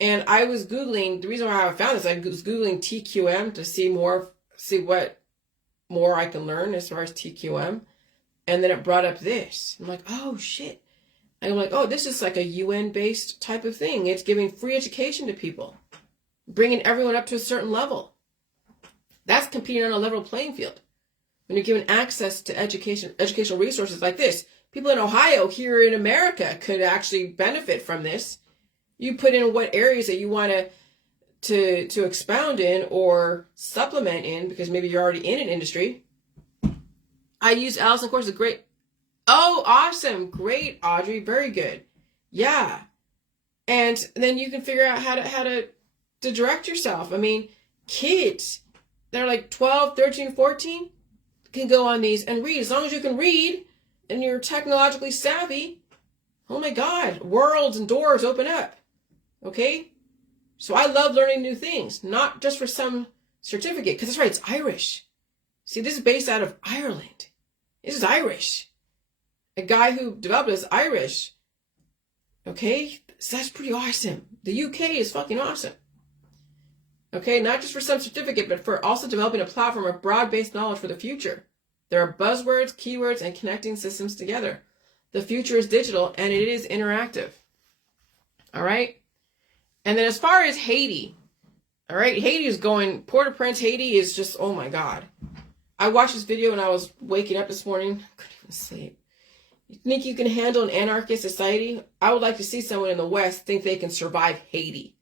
And I was Googling, the reason why I found this, I was Googling TQM to see what more I can learn as far as TQM. And then it brought up this. I'm like, oh shit. And I'm like, oh, this is like a UN-based type of thing. It's giving free education to people, bringing everyone up to a certain level. That's competing on a level playing field. When you're given access to educational resources like this, people in Ohio, here in America, could actually benefit from this. You put in what areas that you want to expound in or supplement in, because maybe you're already in an industry. I use Allison courses. Great. Oh, awesome. Great, Audrey. Very good. Yeah. And then you can figure out how to direct yourself. I mean, kids, they're like 12, 13, 14, can go on these and read. As long as you can read and you're technologically savvy, oh my God, worlds and doors open up. Okay? So I love learning new things, not just for some certificate, because that's right, it's Irish. See, this is based out of Ireland. This is Irish. A guy who developed it is Irish. Okay? So that's pretty awesome. The UK is fucking awesome. Okay, not just for some certificate, but for also developing a platform of broad-based knowledge for the future. There are buzzwords, keywords, and connecting systems together. The future is digital, and it is interactive. All right? And then as far as Haiti, all right, Haiti is going, Port-au-Prince, Haiti is just, oh my God. I watched this video when I was waking up this morning. I couldn't even sleep. You think you can handle an anarchist society? I would like to see someone in the West think they can survive Haiti.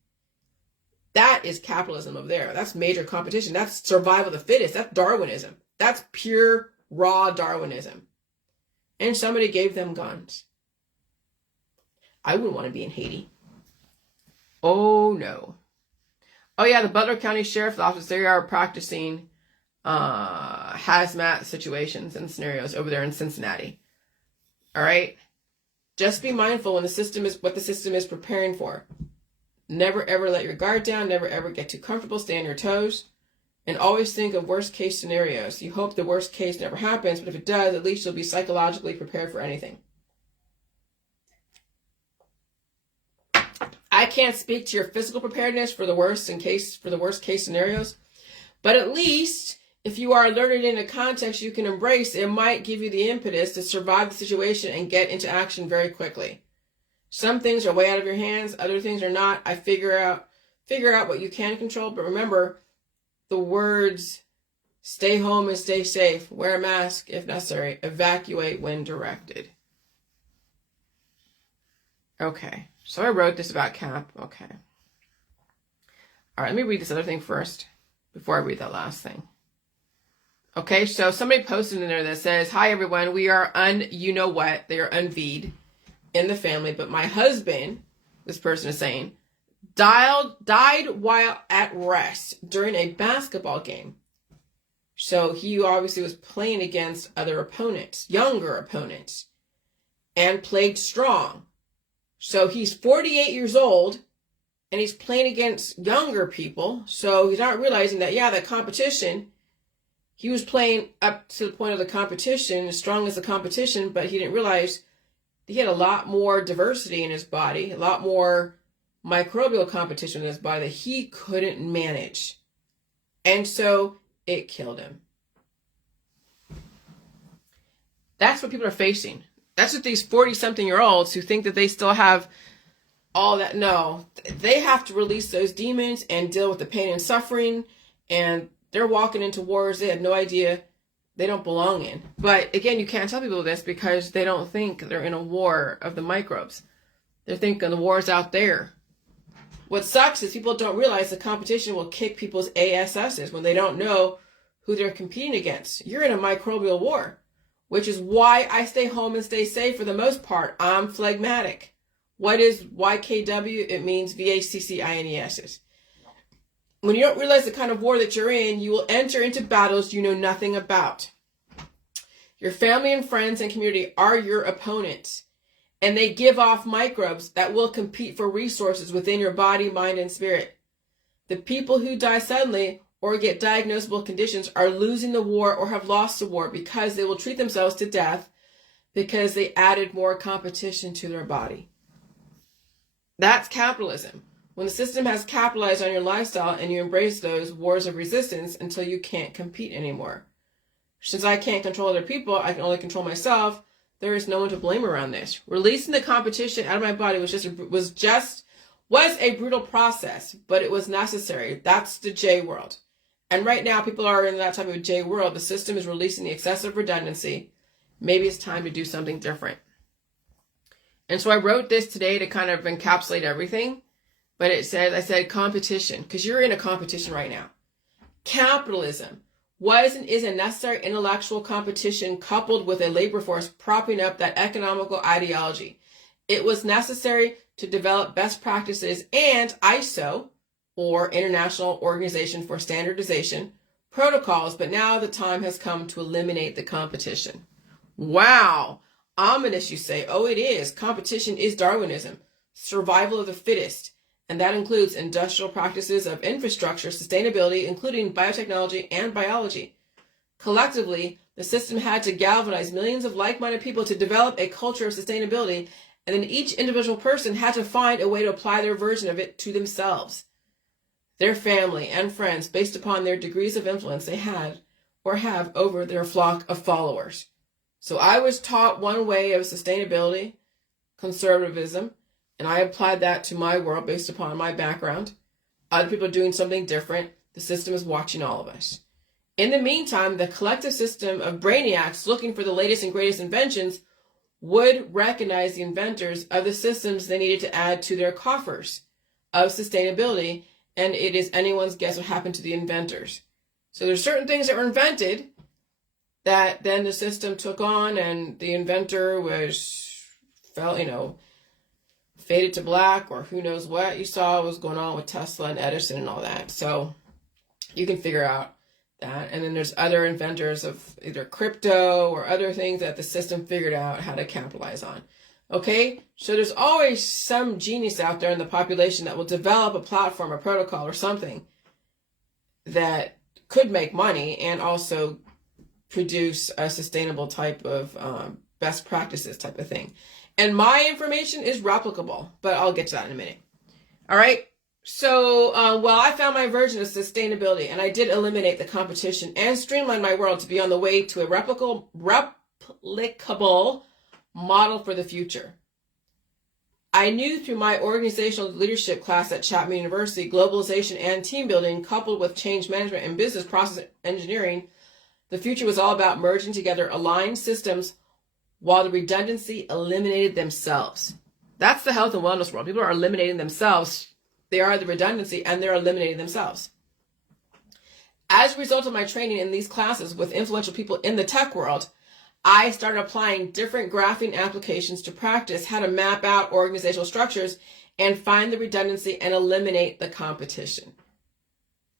That is capitalism over there. That's major competition. That's survival of the fittest. That's Darwinism. That's pure, raw Darwinism. And somebody gave them guns. I wouldn't want to be in Haiti. Oh, no. Oh, yeah, the Butler County Sheriff's Office, they are practicing hazmat situations and scenarios over there in Cincinnati. All right? Just be mindful when what the system is preparing for. Never, ever let your guard down. Never, ever get too comfortable. Stay on your toes. And always think of worst case scenarios. You hope the worst case never happens, but if it does, at least you'll be psychologically prepared for anything. I can't speak to your physical preparedness for the worst case scenarios, but at least if you are alerted in a context you can embrace, it might give you the impetus to survive the situation and get into action very quickly. Some things are way out of your hands, other things are not. I figure out what you can control, but remember the words, stay home and stay safe, wear a mask if necessary, evacuate when directed. Okay, so I wrote this about CAP. Okay. All right, let me read this other thing first before I read that last thing. Okay, so somebody posted in there that says, hi everyone, we are you know what, they are unvied in the family, but my husband, this person is saying, died while at rest during a basketball game. So he obviously was playing against other opponents, younger opponents, and played strong. So he's 48 years old and he's playing against younger people. So he's not realizing that, the competition, he was playing up to the point of the competition, as strong as the competition, but he didn't realize he had a lot more diversity in his body, a lot more microbial competition in his body that he couldn't manage. And so it killed him. That's what people are facing. That's what these 40-something-year-olds who think that they still have all that. No, they have to release those demons and deal with the pain and suffering. And they're walking into wars they had no idea they don't belong in. But again, you can't tell people this because they don't think they're in a war of the microbes. They're thinking the war's out there. What sucks is people don't realize the competition will kick people's ASSs when they don't know who they're competing against. You're in a microbial war, which is why I stay home and stay safe for the most part. I'm phlegmatic. What is YKW? It means VHCCINESs. When you don't realize the kind of war that you're in, you will enter into battles you know nothing about. Your family and friends and community are your opponents, and they give off microbes that will compete for resources within your body, mind, and spirit. The people who die suddenly or get diagnosable conditions are losing the war or have lost the war because they will treat themselves to death because they added more competition to their body. That's capitalism. When the system has capitalized on your lifestyle and you embrace those wars of resistance until you can't compete anymore. Since I can't control other people, I can only control myself. There is no one to blame around this. Releasing the competition out of my body was a brutal process, but it was necessary. That's the J world. And right now, people are in that type of J world. The system is releasing the excessive redundancy. Maybe it's time to do something different. And so I wrote this today to kind of encapsulate everything. But I said competition, because you're in a competition right now. Capitalism was and is a necessary intellectual competition coupled with a labor force propping up that economical ideology. It was necessary to develop best practices and ISO, or International Organization for Standardization, protocols, but now the time has come to eliminate the competition. Wow. Ominous, you say. Oh, it is. Competition is Darwinism, survival of the fittest. And that includes industrial practices of infrastructure, sustainability, including biotechnology and biology. Collectively, the system had to galvanize millions of like-minded people to develop a culture of sustainability, and then each individual person had to find a way to apply their version of it to themselves, their family, and friends based upon their degrees of influence they had or have over their flock of followers. So I was taught one way of sustainability, conservatism, and I applied that to my world based upon my background. Other people are doing something different. The system is watching all of us. In the meantime, the collective system of brainiacs looking for the latest and greatest inventions would recognize the inventors of the systems they needed to add to their coffers of sustainability, and it is anyone's guess what happened to the inventors. So there's certain things that were invented that then the system took on, and the inventor faded to black, or who knows what. You saw what was going on with Tesla and Edison and all that. So you can figure out that. And then there's other inventors of either crypto or other things that the system figured out how to capitalize on. Okay? So there's always some genius out there in the population that will develop a platform, a protocol, or something that could make money and also produce a sustainable type of best practices type of thing. And my information is replicable, but I'll get to that in a minute. All right. So, I found my version of sustainability, and I did eliminate the competition and streamline my world to be on the way to a replicable model for the future. I knew through my organizational leadership class at Chapman University, globalization and team building, coupled with change management and business process engineering, the future was all about merging together aligned systems while the redundancy eliminated themselves. That's the health and wellness world. People are eliminating themselves. They are the redundancy, and they're eliminating themselves. As a result of my training in these classes with influential people in the tech world, I started applying different graphing applications to practice how to map out organizational structures and find the redundancy and eliminate the competition.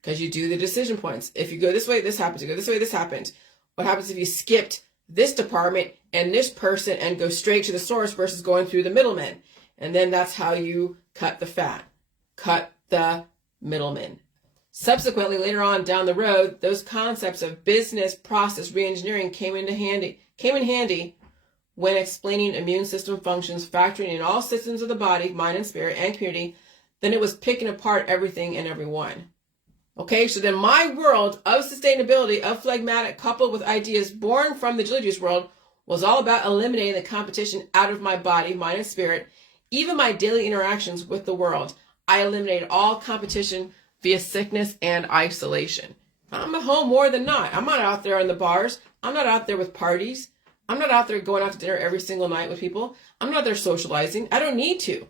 Because you do the decision points. If you go this way, this happens. You go this way, this happens. What happens if you skipped this department and this person and go straight to the source versus going through the middlemen? And then that's how you cut the fat. Cut the middlemen. Subsequently, later on down the road, those concepts of business process reengineering came in handy when explaining immune system functions, factoring in all systems of the body, mind and spirit, and community. Then it was picking apart everything and everyone. Okay, so then my world of sustainability, of phlegmatic, coupled with ideas born from the Jilly Juice world, was all about eliminating the competition out of my body, mind, and spirit, even my daily interactions with the world. I eliminated all competition via sickness and isolation. I'm at home more than not. I'm not out there in the bars. I'm not out there with parties. I'm not out there going out to dinner every single night with people. I'm not there socializing. I don't need to.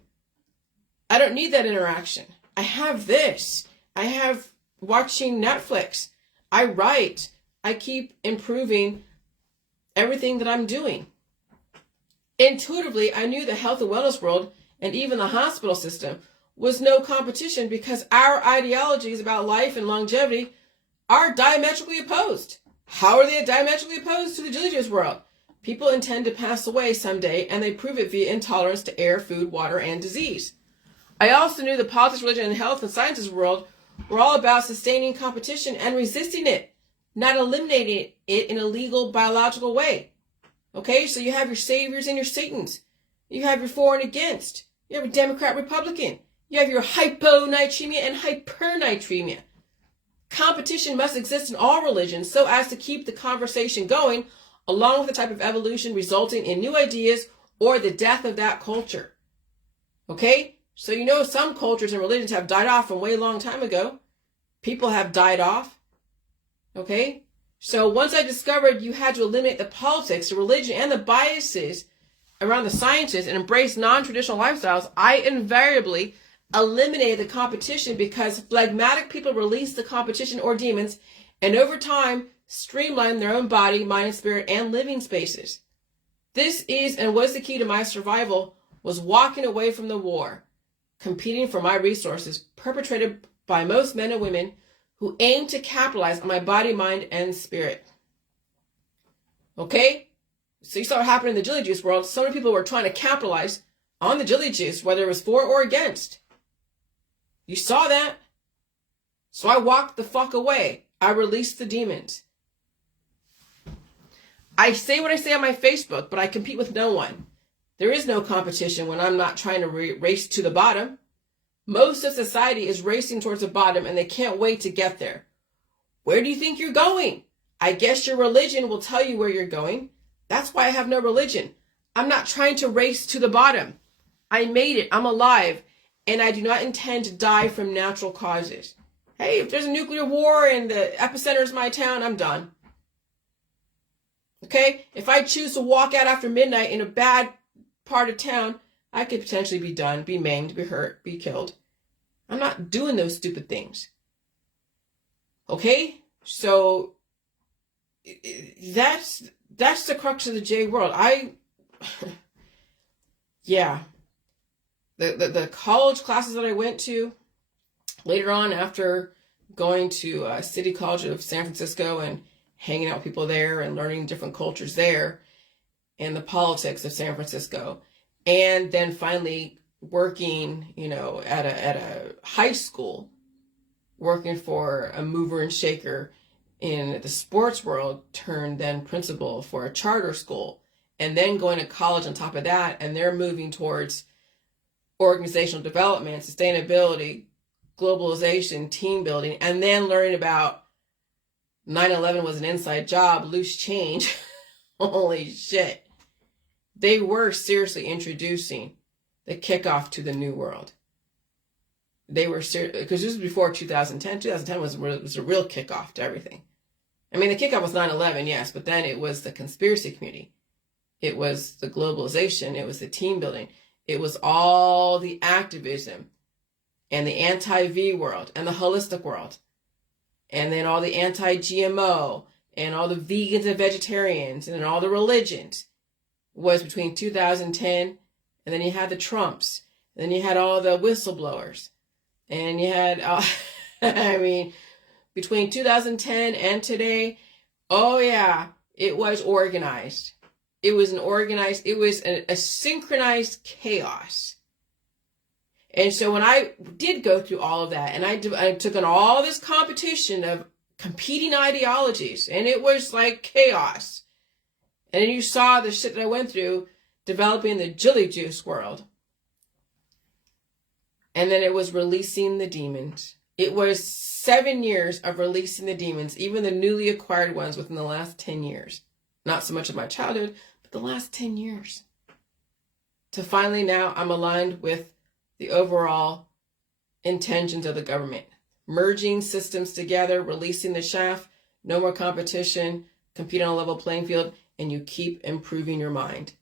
I don't need that interaction. I have this. I have watching Netflix. I write. I keep improving everything that I'm doing. Intuitively, I knew the health and wellness world and even the hospital system was no competition because our ideologies about life and longevity are diametrically opposed. How are they diametrically opposed to the Jilly Juice world? People intend to pass away someday, and they prove it via intolerance to air, food, water, and disease. I also knew the politics, religion, and health and sciences world were all about sustaining competition and resisting it, not eliminating it in a legal, biological way. Okay, so you have your saviors and your satans. You have your for and against. You have a Democrat, Republican. You have your hyponatremia and hypernatremia. Competition must exist in all religions so as to keep the conversation going, along with the type of evolution resulting in new ideas or the death of that culture. Okay? So you know some cultures and religions have died off from way long time ago. People have died off. Okay? So once I discovered you had to eliminate the politics, the religion, and the biases around the sciences and embrace non-traditional lifestyles, I invariably eliminated the competition because phlegmatic people release the competition or demons and over time streamline their own body, mind, and spirit, and living spaces. This is and was the key to my survival, was walking away from the war, competing for my resources perpetrated by most men and women who aim to capitalize on my body, mind, and spirit. Okay? So you saw what happened in the Jilly Juice world. So many people were trying to capitalize on the Jilly Juice, whether it was for or against. You saw that. So I walked the fuck away. I released the demons. I say what I say on my Facebook, but I compete with no one. There is no competition when I'm not trying to race to the bottom. Most of society is racing towards the bottom and they can't wait to get there. Where do you think you're going? I guess your religion will tell you where you're going. That's why I have no religion. I'm not trying to race to the bottom. I made it. I'm alive. And I do not intend to die from natural causes. Hey, if there's a nuclear war and the epicenter is my town, I'm done. Okay? If I choose to walk out after midnight in a bad part of town, I could potentially be done, be maimed, be hurt, be killed. I'm not doing those stupid things. Okay? So that's the crux of the J world. Yeah. The college classes that I went to later on after going to City College of San Francisco and hanging out with people there and learning different cultures there and the politics of San Francisco. And then finally working, at a high school, working for a mover and shaker in the sports world, turned then principal for a charter school, and then going to college on top of that, and they're moving towards organizational development, sustainability, globalization, team building, and then learning about 9/11 was an inside job, loose change. Holy shit. They were seriously introducing the kickoff to the new world. They were serious, because this was before 2010. 2010 was a real kickoff to everything. I mean, the kickoff was 9/11, yes, but then it was the conspiracy community. It was the globalization. It was the team building. It was all the activism and the anti-V world and the holistic world. And then all the anti-GMO and all the vegans and vegetarians and all the religions was between 2010, and then you had the Trumps, and then you had all the whistleblowers, and you had, between 2010 and today, oh yeah, it was organized. It was a synchronized chaos. And so when I did go through all of that, and I took on all this competition of competing ideologies, and it was like chaos. And then you saw the shit that I went through developing the Jilly Juice world. And then it was releasing the demons. It was 7 years of releasing the demons, even the newly acquired ones within the last 10 years. Not so much of my childhood, but the last 10 years. To finally now I'm aligned with the overall intentions of the government. Merging systems together, releasing the chaff, no more competition, compete on a level playing field, and you keep improving your mind.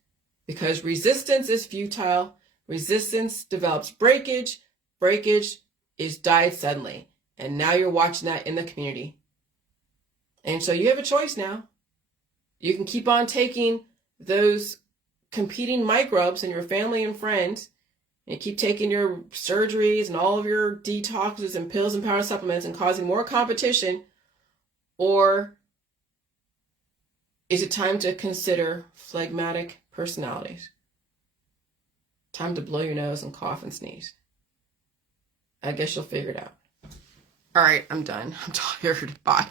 Because resistance is futile. Resistance develops breakage. Breakage is died suddenly. And now you're watching that in the community. And so you have a choice now. You can keep on taking those competing microbes in your family and friends, and keep taking your surgeries and all of your detoxes and pills and power supplements and causing more competition. Or is it time to consider phlegmatic personalities? Time to blow your nose and cough and sneeze. I guess you'll figure it out. All right, I'm done. I'm tired. Bye.